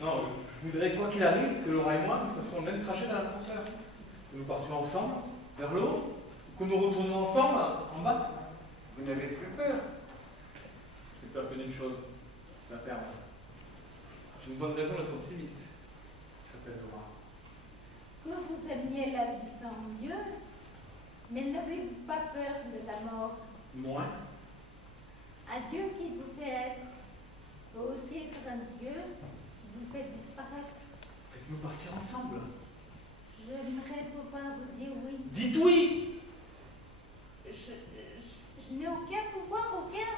Non, je voudrais, quoi qu'il arrive, que Laura et moi, nous fassions le même trajet dans l'ascenseur. Que nous partions ensemble, vers le haut, que nous retournions ensemble, en bas. Vous n'avez plus peur? J'ai peur que d'une chose, la perdre. J'ai une bonne raison d'être optimiste. Ça s'appelle Laura. Que vous aimiez la vie tant mieux, mais n'avez-vous pas peur de la mort? Moins. Un Dieu qui vous fait être peut aussi être un Dieu qui vous fait disparaître. Faites-nous partir ensemble. J'aimerais pouvoir vous dire oui. Dites oui. Je n'ai aucun pouvoir, aucun.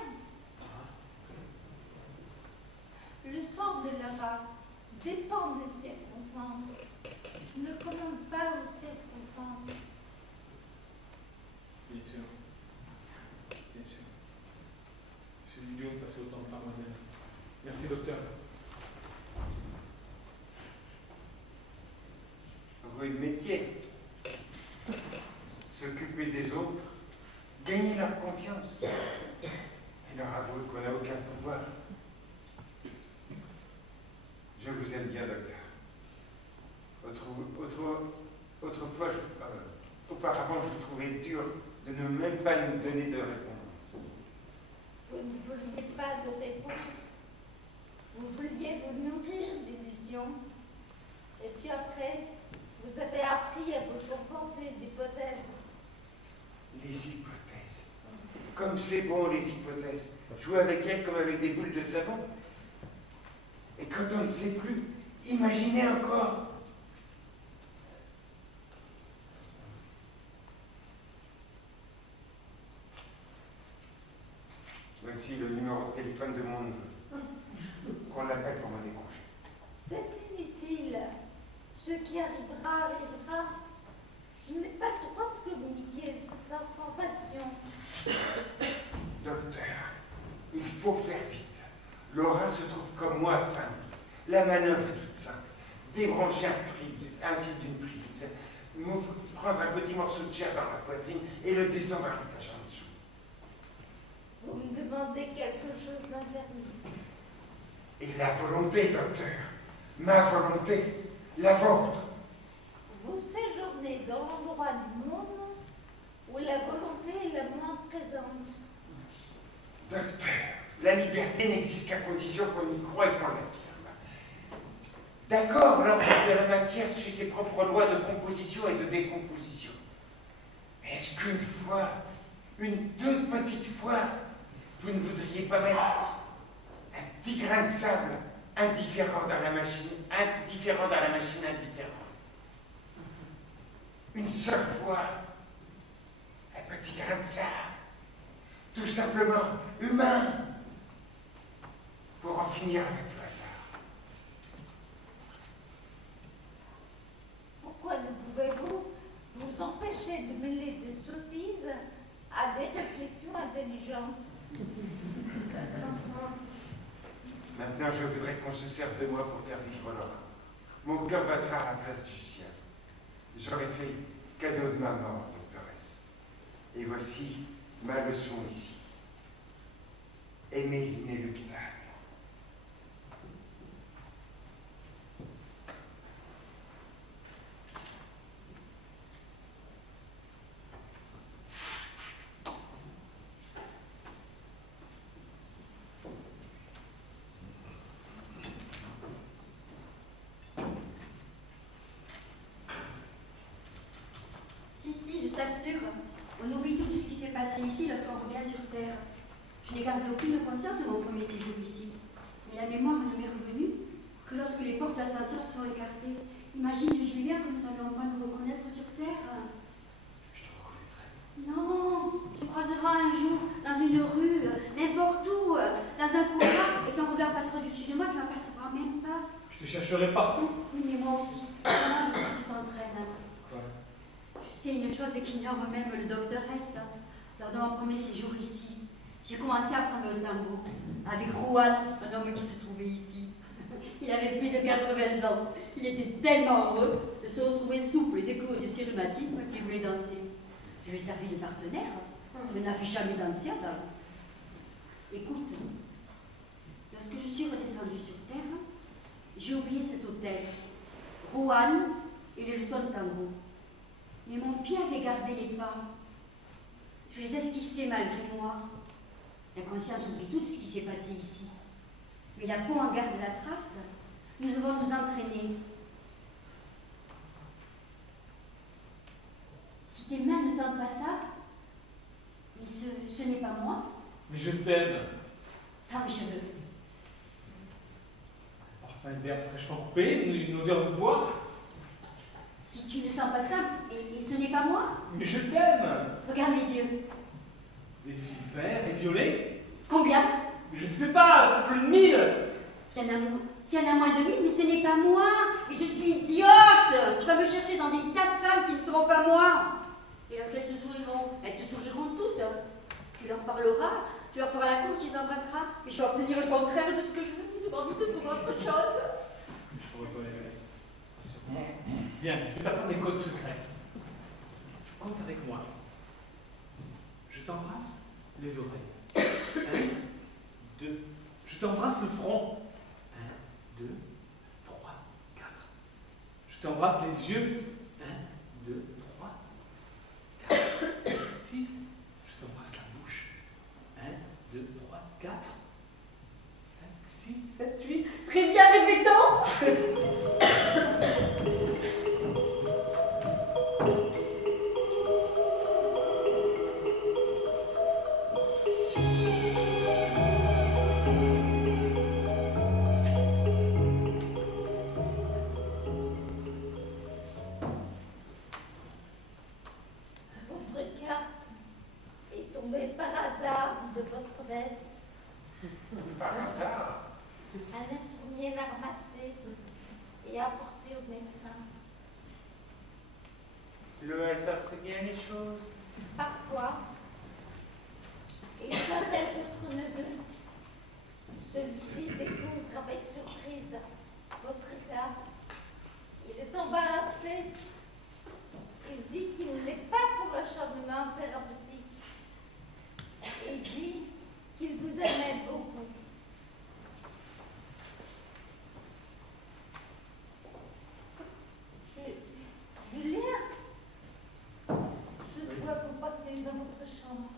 Le sort de Lara dépend des circonstances. Je ne commande pas aux circonstances. Bien sûr. Bien sûr. Je suis idiot de passer autant de temps moi-même. Merci, docteur. Rude métier. S'occuper des autres, gagner leur confiance et leur avouer qu'on n'a aucun pouvoir. Je vous aime bien, docteur. Autrefois, auparavant, je vous trouvais dur de ne même pas nous donner de réponse. Vous ne vouliez pas de réponse. Vous vouliez vous nourrir d'illusions. Et puis après, vous avez appris à vous contenter d'hypothèses. Les hypothèses. Comme c'est bon, les hypothèses. Jouer avec elles comme avec des boules de savon. Et quand on ne sait plus, imaginez encore. Voici le numéro de téléphone de mon neveu. Qu'on l'appelle pour me décrocher. C'est inutile. Ce qui arrivera, arrivera. Je n'ai pas le droit de communiquer cette information. Docteur, il faut faire vite. Laura se trouve comme moi, simple. La manœuvre est toute simple. Débrancher un fil d'une prise, prendre un petit morceau de chair dans la poitrine et le descendre à l'étage en dessous. Vous me demandez quelque chose d'interdit. Et la volonté, docteur, ma volonté, la vôtre. Vous séjournez dans l'endroit du monde où la volonté est la moins présente. Docteur, la liberté n'existe qu'à condition qu'on y croit et qu'on l'affirme. D'accord, l'ensemble de la matière suit ses propres lois de composition et de décomposition. Mais est-ce qu'une fois, une toute petite fois, vous ne voudriez pas mettre un petit grain de sable indifférent dans la machine, indifférente? Une seule fois, un petit grain de sable, tout simplement humain, pour en finir avec le hasard. Pourquoi ne pouvez-vous vous empêcher de mêler des sottises à des réflexions intelligentes? Maintenant, je voudrais qu'on se serve de moi pour faire vivre Laura. Mon cœur battra à la place du sien. J'aurais fait cadeau de ma mort, doctoresse. Et voici ma leçon ici. Aimez l'inéluctable. Je n'ai gardé aucune conscience de mon premier séjour ici. Mais la mémoire ne m'est revenue que lorsque les portes d'ascenseur sont écartées. Imagine, Julien, que nous n'allions pas nous reconnaître sur Terre. Je te reconnaîtrai. Non, tu croiseras un jour dans une rue, n'importe où, dans un couloir, et ton regard passera dessus de moi, tu ne m'apercevras même pas. Je te chercherai partout. Oui, mais moi aussi. Moi, je veux que tu t'entraînes. Quoi? Tu sais, une chose qu'ignore même le docteur Hess, lors de mon premier séjour ici, j'ai commencé à apprendre le tango avec Juan, un homme qui se trouvait ici. Il avait plus de 80 ans. Il était tellement heureux de se retrouver souple et décloué de ses rhumatismes qu'il voulait danser. Je lui ai servi de partenaire. Je n'avais jamais dansé avant. Écoute, lorsque je suis redescendue sur Terre, j'ai oublié cet hôtel, Juan et les leçons de tango. Mais mon pied avait gardé les pas. Je les esquissais malgré moi. La conscience oublie tout de ce qui s'est passé ici. Mais la peau en garde la trace. Nous devons nous entraîner. Si tes mains ne sentent pas ça, mais ce n'est pas moi. Mais je t'aime. Ça, mes cheveux. Parfum d'herbe fraîchement coupé, une odeur de bois. Si tu ne sens pas ça, et ce n'est pas moi. Mais je t'aime. Regarde mes yeux. Des fils verts et violets. Combien? Mais je ne sais pas, plus de 1000. S'il y en a moins de 1000, mais ce n'est pas moi. Et je suis idiote. Tu vas me chercher dans des tas de femmes qui ne seront pas moi. Et lorsqu'elles te sourieront toutes. Tu leur parleras, tu leur feras la cour, tu les embrasseras. Et je vais obtenir le contraire de ce que je veux. Tu vas envie de trouver autre chose. Je te reconnais. Sûrement. Bien, je vais t'apprendre des codes secrets. Compte avec moi. Je t'embrasse les oreilles. 1, 2. Je t'embrasse le front. 1, 2, 3, 4. Je t'embrasse les yeux. 1, 2, 3, 4, 5, 6. Je t'embrasse la bouche. 1, 2, 3, 4, 5, 6, 7, 8. Très bien, répétons. Par hasard. Un infirmier l'a ramassé et apporté au médecin. Le hasard fait bien les choses. Parfois, il s'appelle votre neveu. Celui-ci découvre avec surprise votre état. Il est embarrassé. Il dit qu'il n'est pas pour l'acharnement thérapeutique. Il dit qu'il vous aimait beaucoup. Julien, je dois vous porter dans votre chambre.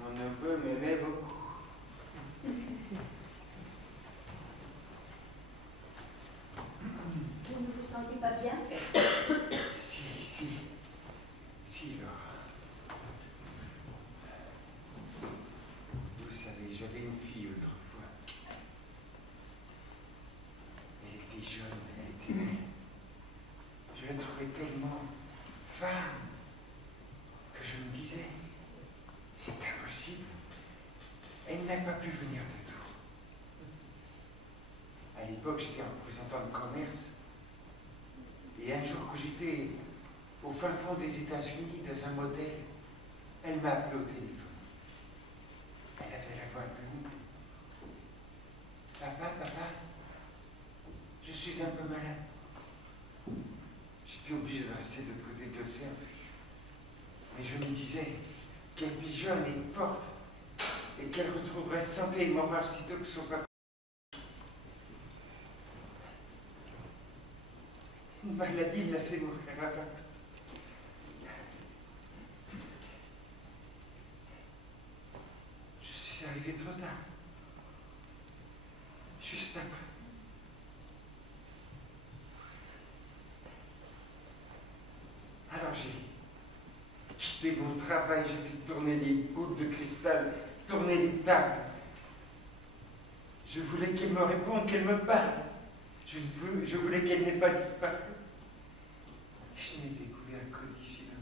Mon neveu m'aimait beaucoup. Vous ne vous sentez pas bien? Si, Laura. Vous savez, j'avais une fille autrefois. Elle était jeune, elle était belle. Je la trouvais tellement femme que je me disais, c'est impossible. Elle n'a pas pu venir de Tours. À l'époque, j'étais représentant de commerce. Et un jour que j'étais au fin fond des États-Unis, dans un motel, elle m'a appelé au téléphone. Elle avait la voix un peu mou. Papa, je suis un peu malade. J'étais obligé de rester de l'autre côté de l'océan. Mais je me disais qu'elle était jeune et forte et qu'elle retrouverait santé et morale sitôt que son papa. Une maladie l'a fait mourir à 20 ans. Je suis arrivé trop tard. Juste après. Alors j'ai quitté fait mon travail, j'ai fait tourner les boules de cristal, tourner les tables. Je voulais qu'elle me réponde, qu'elle me parle. Je voulais qu'elle n'ait pas disparu. Je n'ai découvert que d'ici là.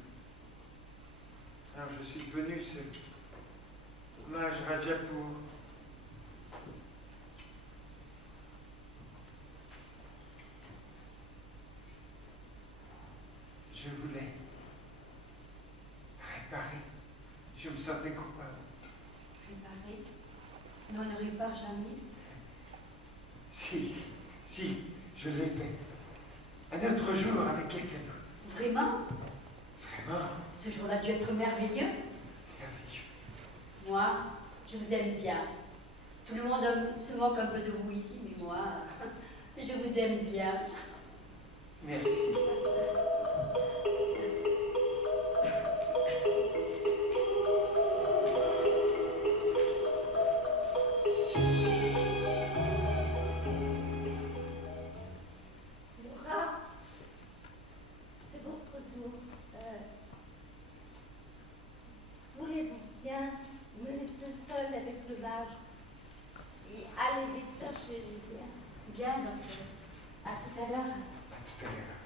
Alors je suis devenu ce mage Rajapur. Je voulais réparer. Je me sentais coupable. Réparer? Mais on ne répare jamais. Si, je l'ai fait. Un autre jour avec quelqu'un d'autre. Vraiment? Vraiment Ce jour-là a dû être merveilleux. merveilleux. Moi, je vous aime bien. Tout le monde se moque un peu de vous ici, mais moi, je vous aime bien. Merci. Laura, c'est votre tour. Voulez-vous bien me laisser seule avec le mage et aller vite chercher Julien? Bien, docteur. À tout à l'heure. À tout à l'heure.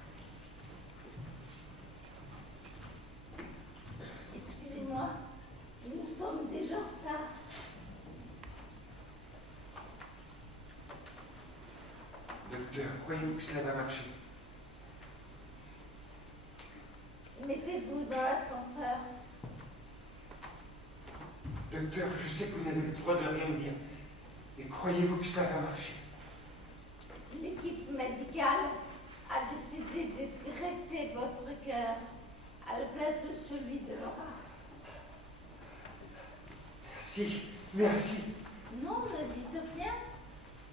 Excusez-moi, nous sommes déjà en retard. Docteur, croyez-vous que cela va marcher? Mettez-vous dans l'ascenseur. Docteur, je sais que vous n'avez le droit de rien me dire. Mais croyez-vous que cela va marcher? L'équipe médicale a décidé de greffer votre cœur à la place de celui de Laura. Merci, merci. Non, ne dites rien.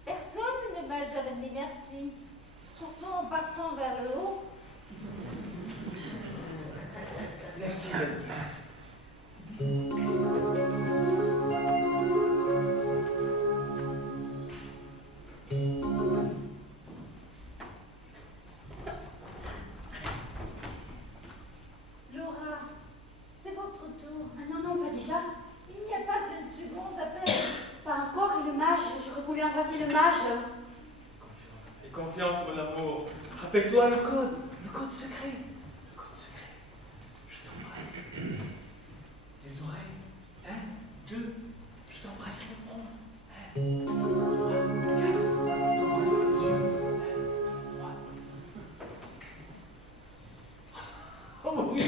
Personne ne m'a jamais dit merci, surtout en partant vers le haut. Merci, docteur. Laura, c'est votre tour. Ah non, non, pas déjà. Il n'y a pas une seconde à perdre. Pas encore, et le mage. J'aurais voulu embrasser le mage. Confiance. Et confiance, mon amour. Rappelle-toi le code secret. Le code secret. Je t'embrasse. Les oreilles. 1, 2. Je t'embrasse le front. 1, 3, 4. Je t'embrasse les yeux. 1, 3. Oh oui.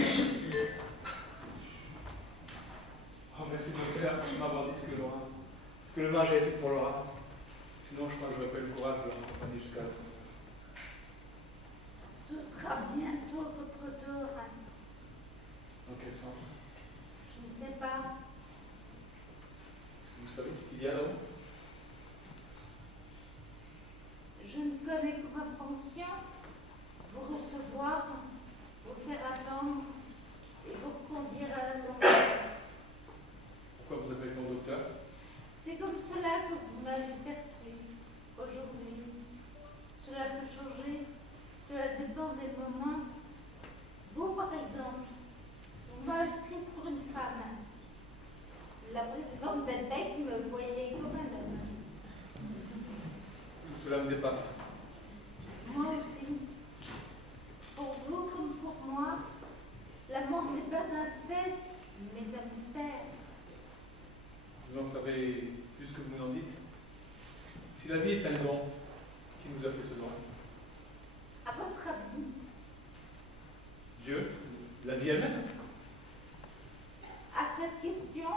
Oh, merci docteur de m'avoir dit ce que le mage avait fait pour Laura. Sinon, je crois que je n'aurais pas eu le courage de l'accompagner jusqu'à l'ascenseur. Ce sera bientôt votre tour. Dans quel sens? Je ne sais pas. Est-ce que vous savez ce qu'il y a là-haut? Je ne connais que ma fonction. Vous recevoir, vous faire attendre et vous conduire à l'ascenseur. Pourquoi vous appelez mon docteur? C'est comme cela que vous m'avez perçu aujourd'hui. Cela peut changer, cela dépend des moments. Vous, par exemple, vous m'avez prise pour une femme. La présidente d'ADEC me voyait comme un homme. Tout cela me dépasse. Moi aussi. Pour vous comme pour moi, l'amour n'est pas un fait, mais un mystère. Vous en savez plus que vous n'en dites. Si la vie est un don, qui nous a fait ce don? À votre avis, Dieu? La vie elle-même? à cette question,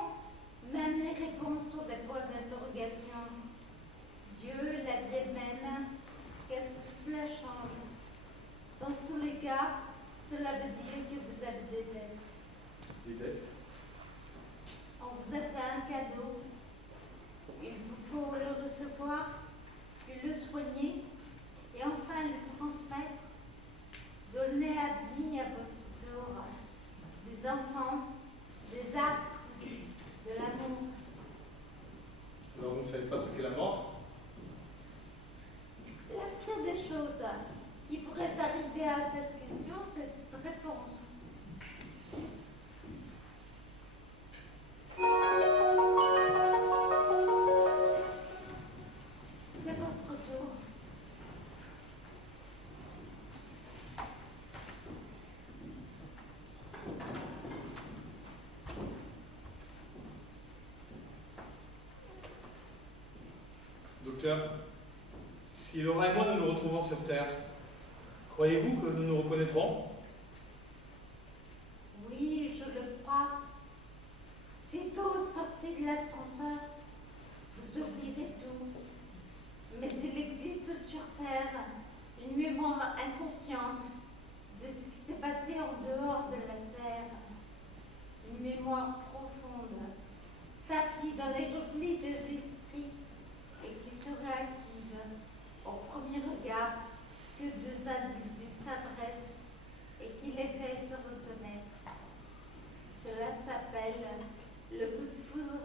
même les réponses sont des points d'interrogation. Dieu, la vie elle-même, qu'est-ce que cela change? Dans tous les cas, cela veut dire que vous êtes des bêtes. Des bêtes? On vous a fait un cadeau. Il vous faut le recevoir, puis le soigner, et enfin le transmettre. Donner la vie à votre tour. Des enfants, des actes, de l'amour. Alors vous ne savez pas ce qu'est la mort? La pire des choses qui pourrait arriver à cette question, c'est une réponse. C'est votre tour. Docteur, si Laura et moi nous nous retrouvons sur Terre, croyez-vous que nous nous reconnaîtrons? Oui, je le crois. Sitôt sorti de l'ascenseur, vous oublierez tout. Mais il existe sur Terre une mémoire inconsciente de ce qui s'est passé en dehors de la Terre. Une mémoire profonde, tapie dans les replis de l'esprit et qui se réactive au premier regard que deux individus s'adressent et qui les fait se reconnaître. Cela s'appelle le coup de foudre.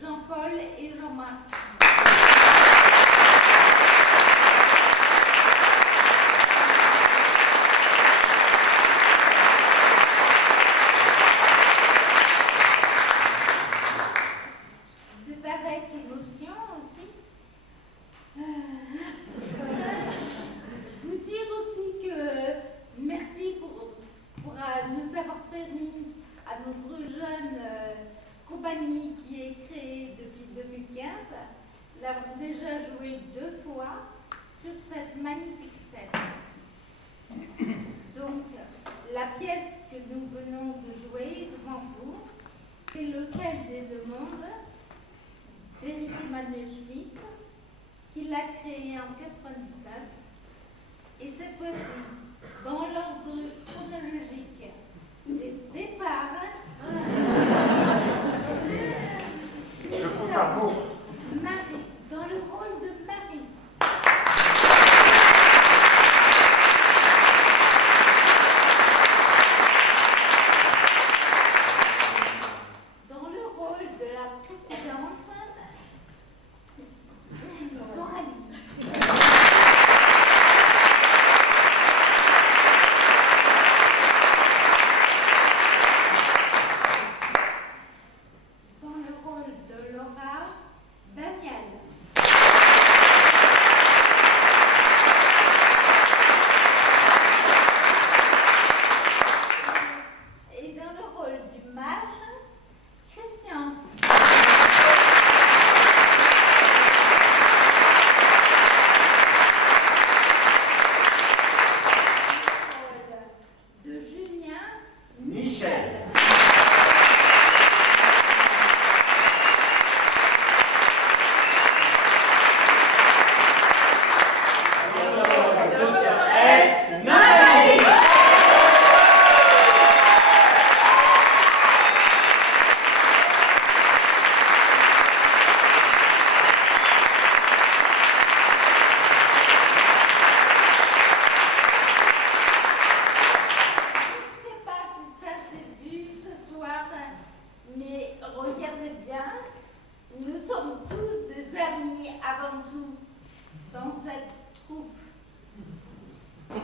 Jean-Paul et compagnie qui est créée depuis 2015 l'a déjà joué 2 fois sur cette magnifique scène. Donc, la pièce que nous venons de jouer devant vous, c'est l'Hôtel des Deux Mondes d'Éric Emmanuel Schmitt, qui l'a créé en 1999. Et cette fois-ci, dans l'ordre chronologique des départs, Je compte à gauche. Marie, dans le rôle de Marie. Dans le rôle de la précédente, Coralie. Dans le rôle de Laura, Daniel. Et dans le rôle du mage, Christian. Dans le rôle de Julien, Michel. Je ne sais pas si ça s'est vu ce soir, mais regardez bien, nous sommes tous des amis avant tout dans cette troupe. Et,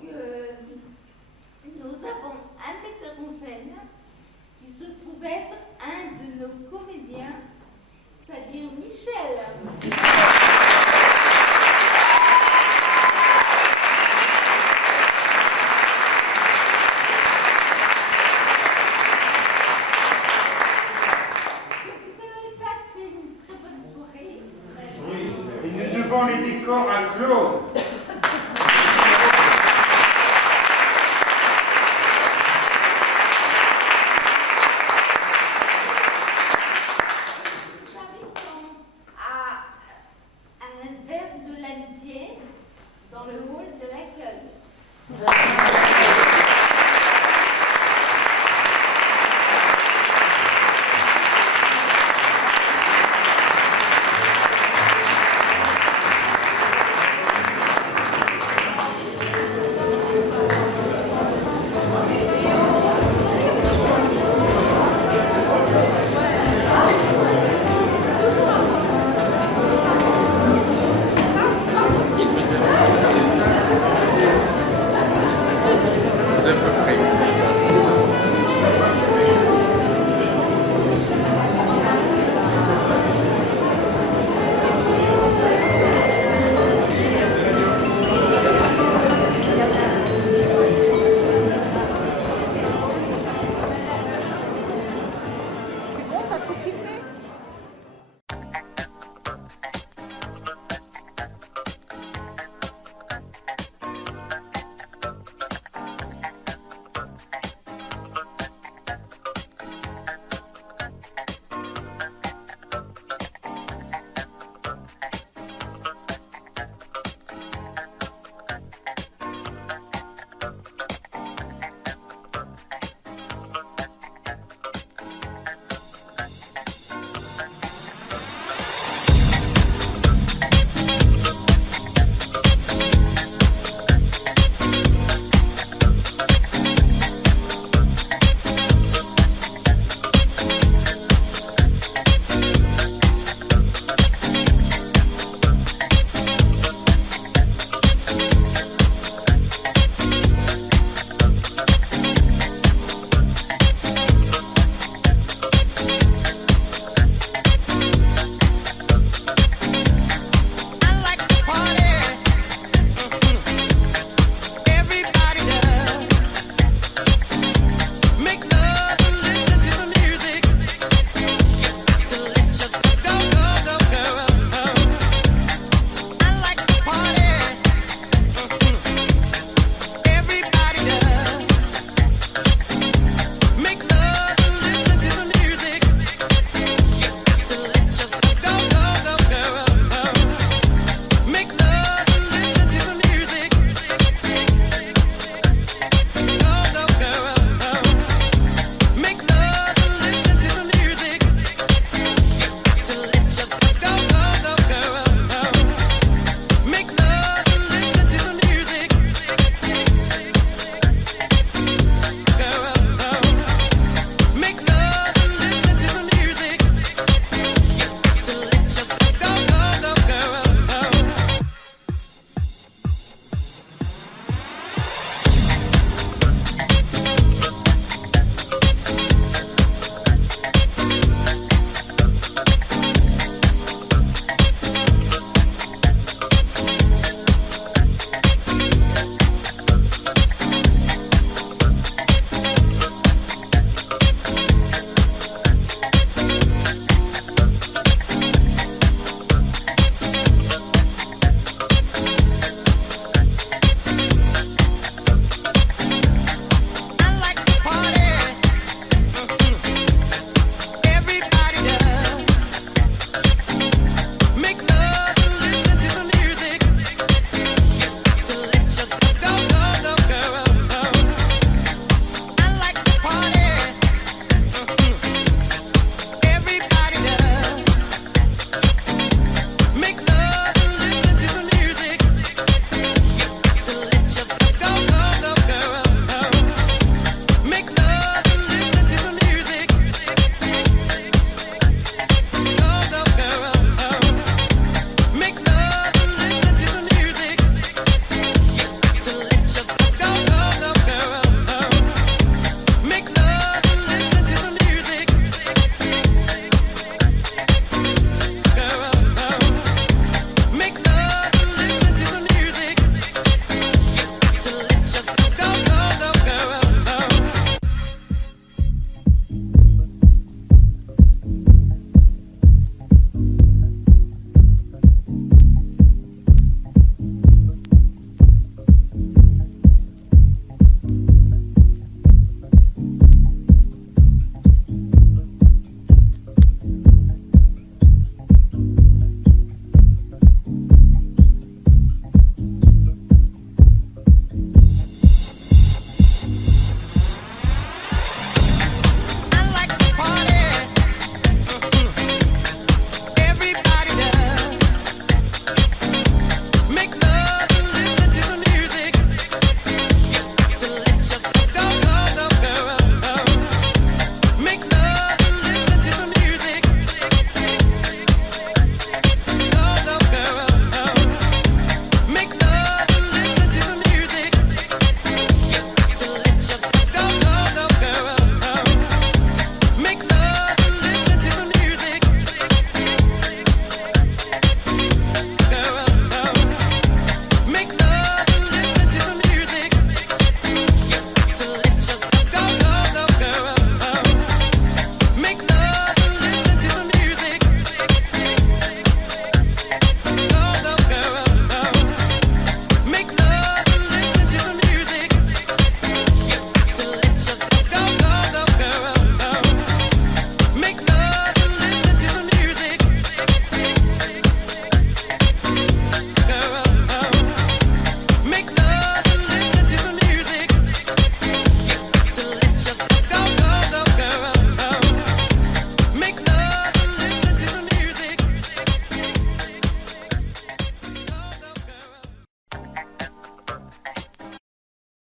que nous avons un metteur en scène qui se trouve être un de nos comédiens, c'est-à-dire Michel. Donc vous avez passé une très bonne soirée. Et nous devons les décors à Claude.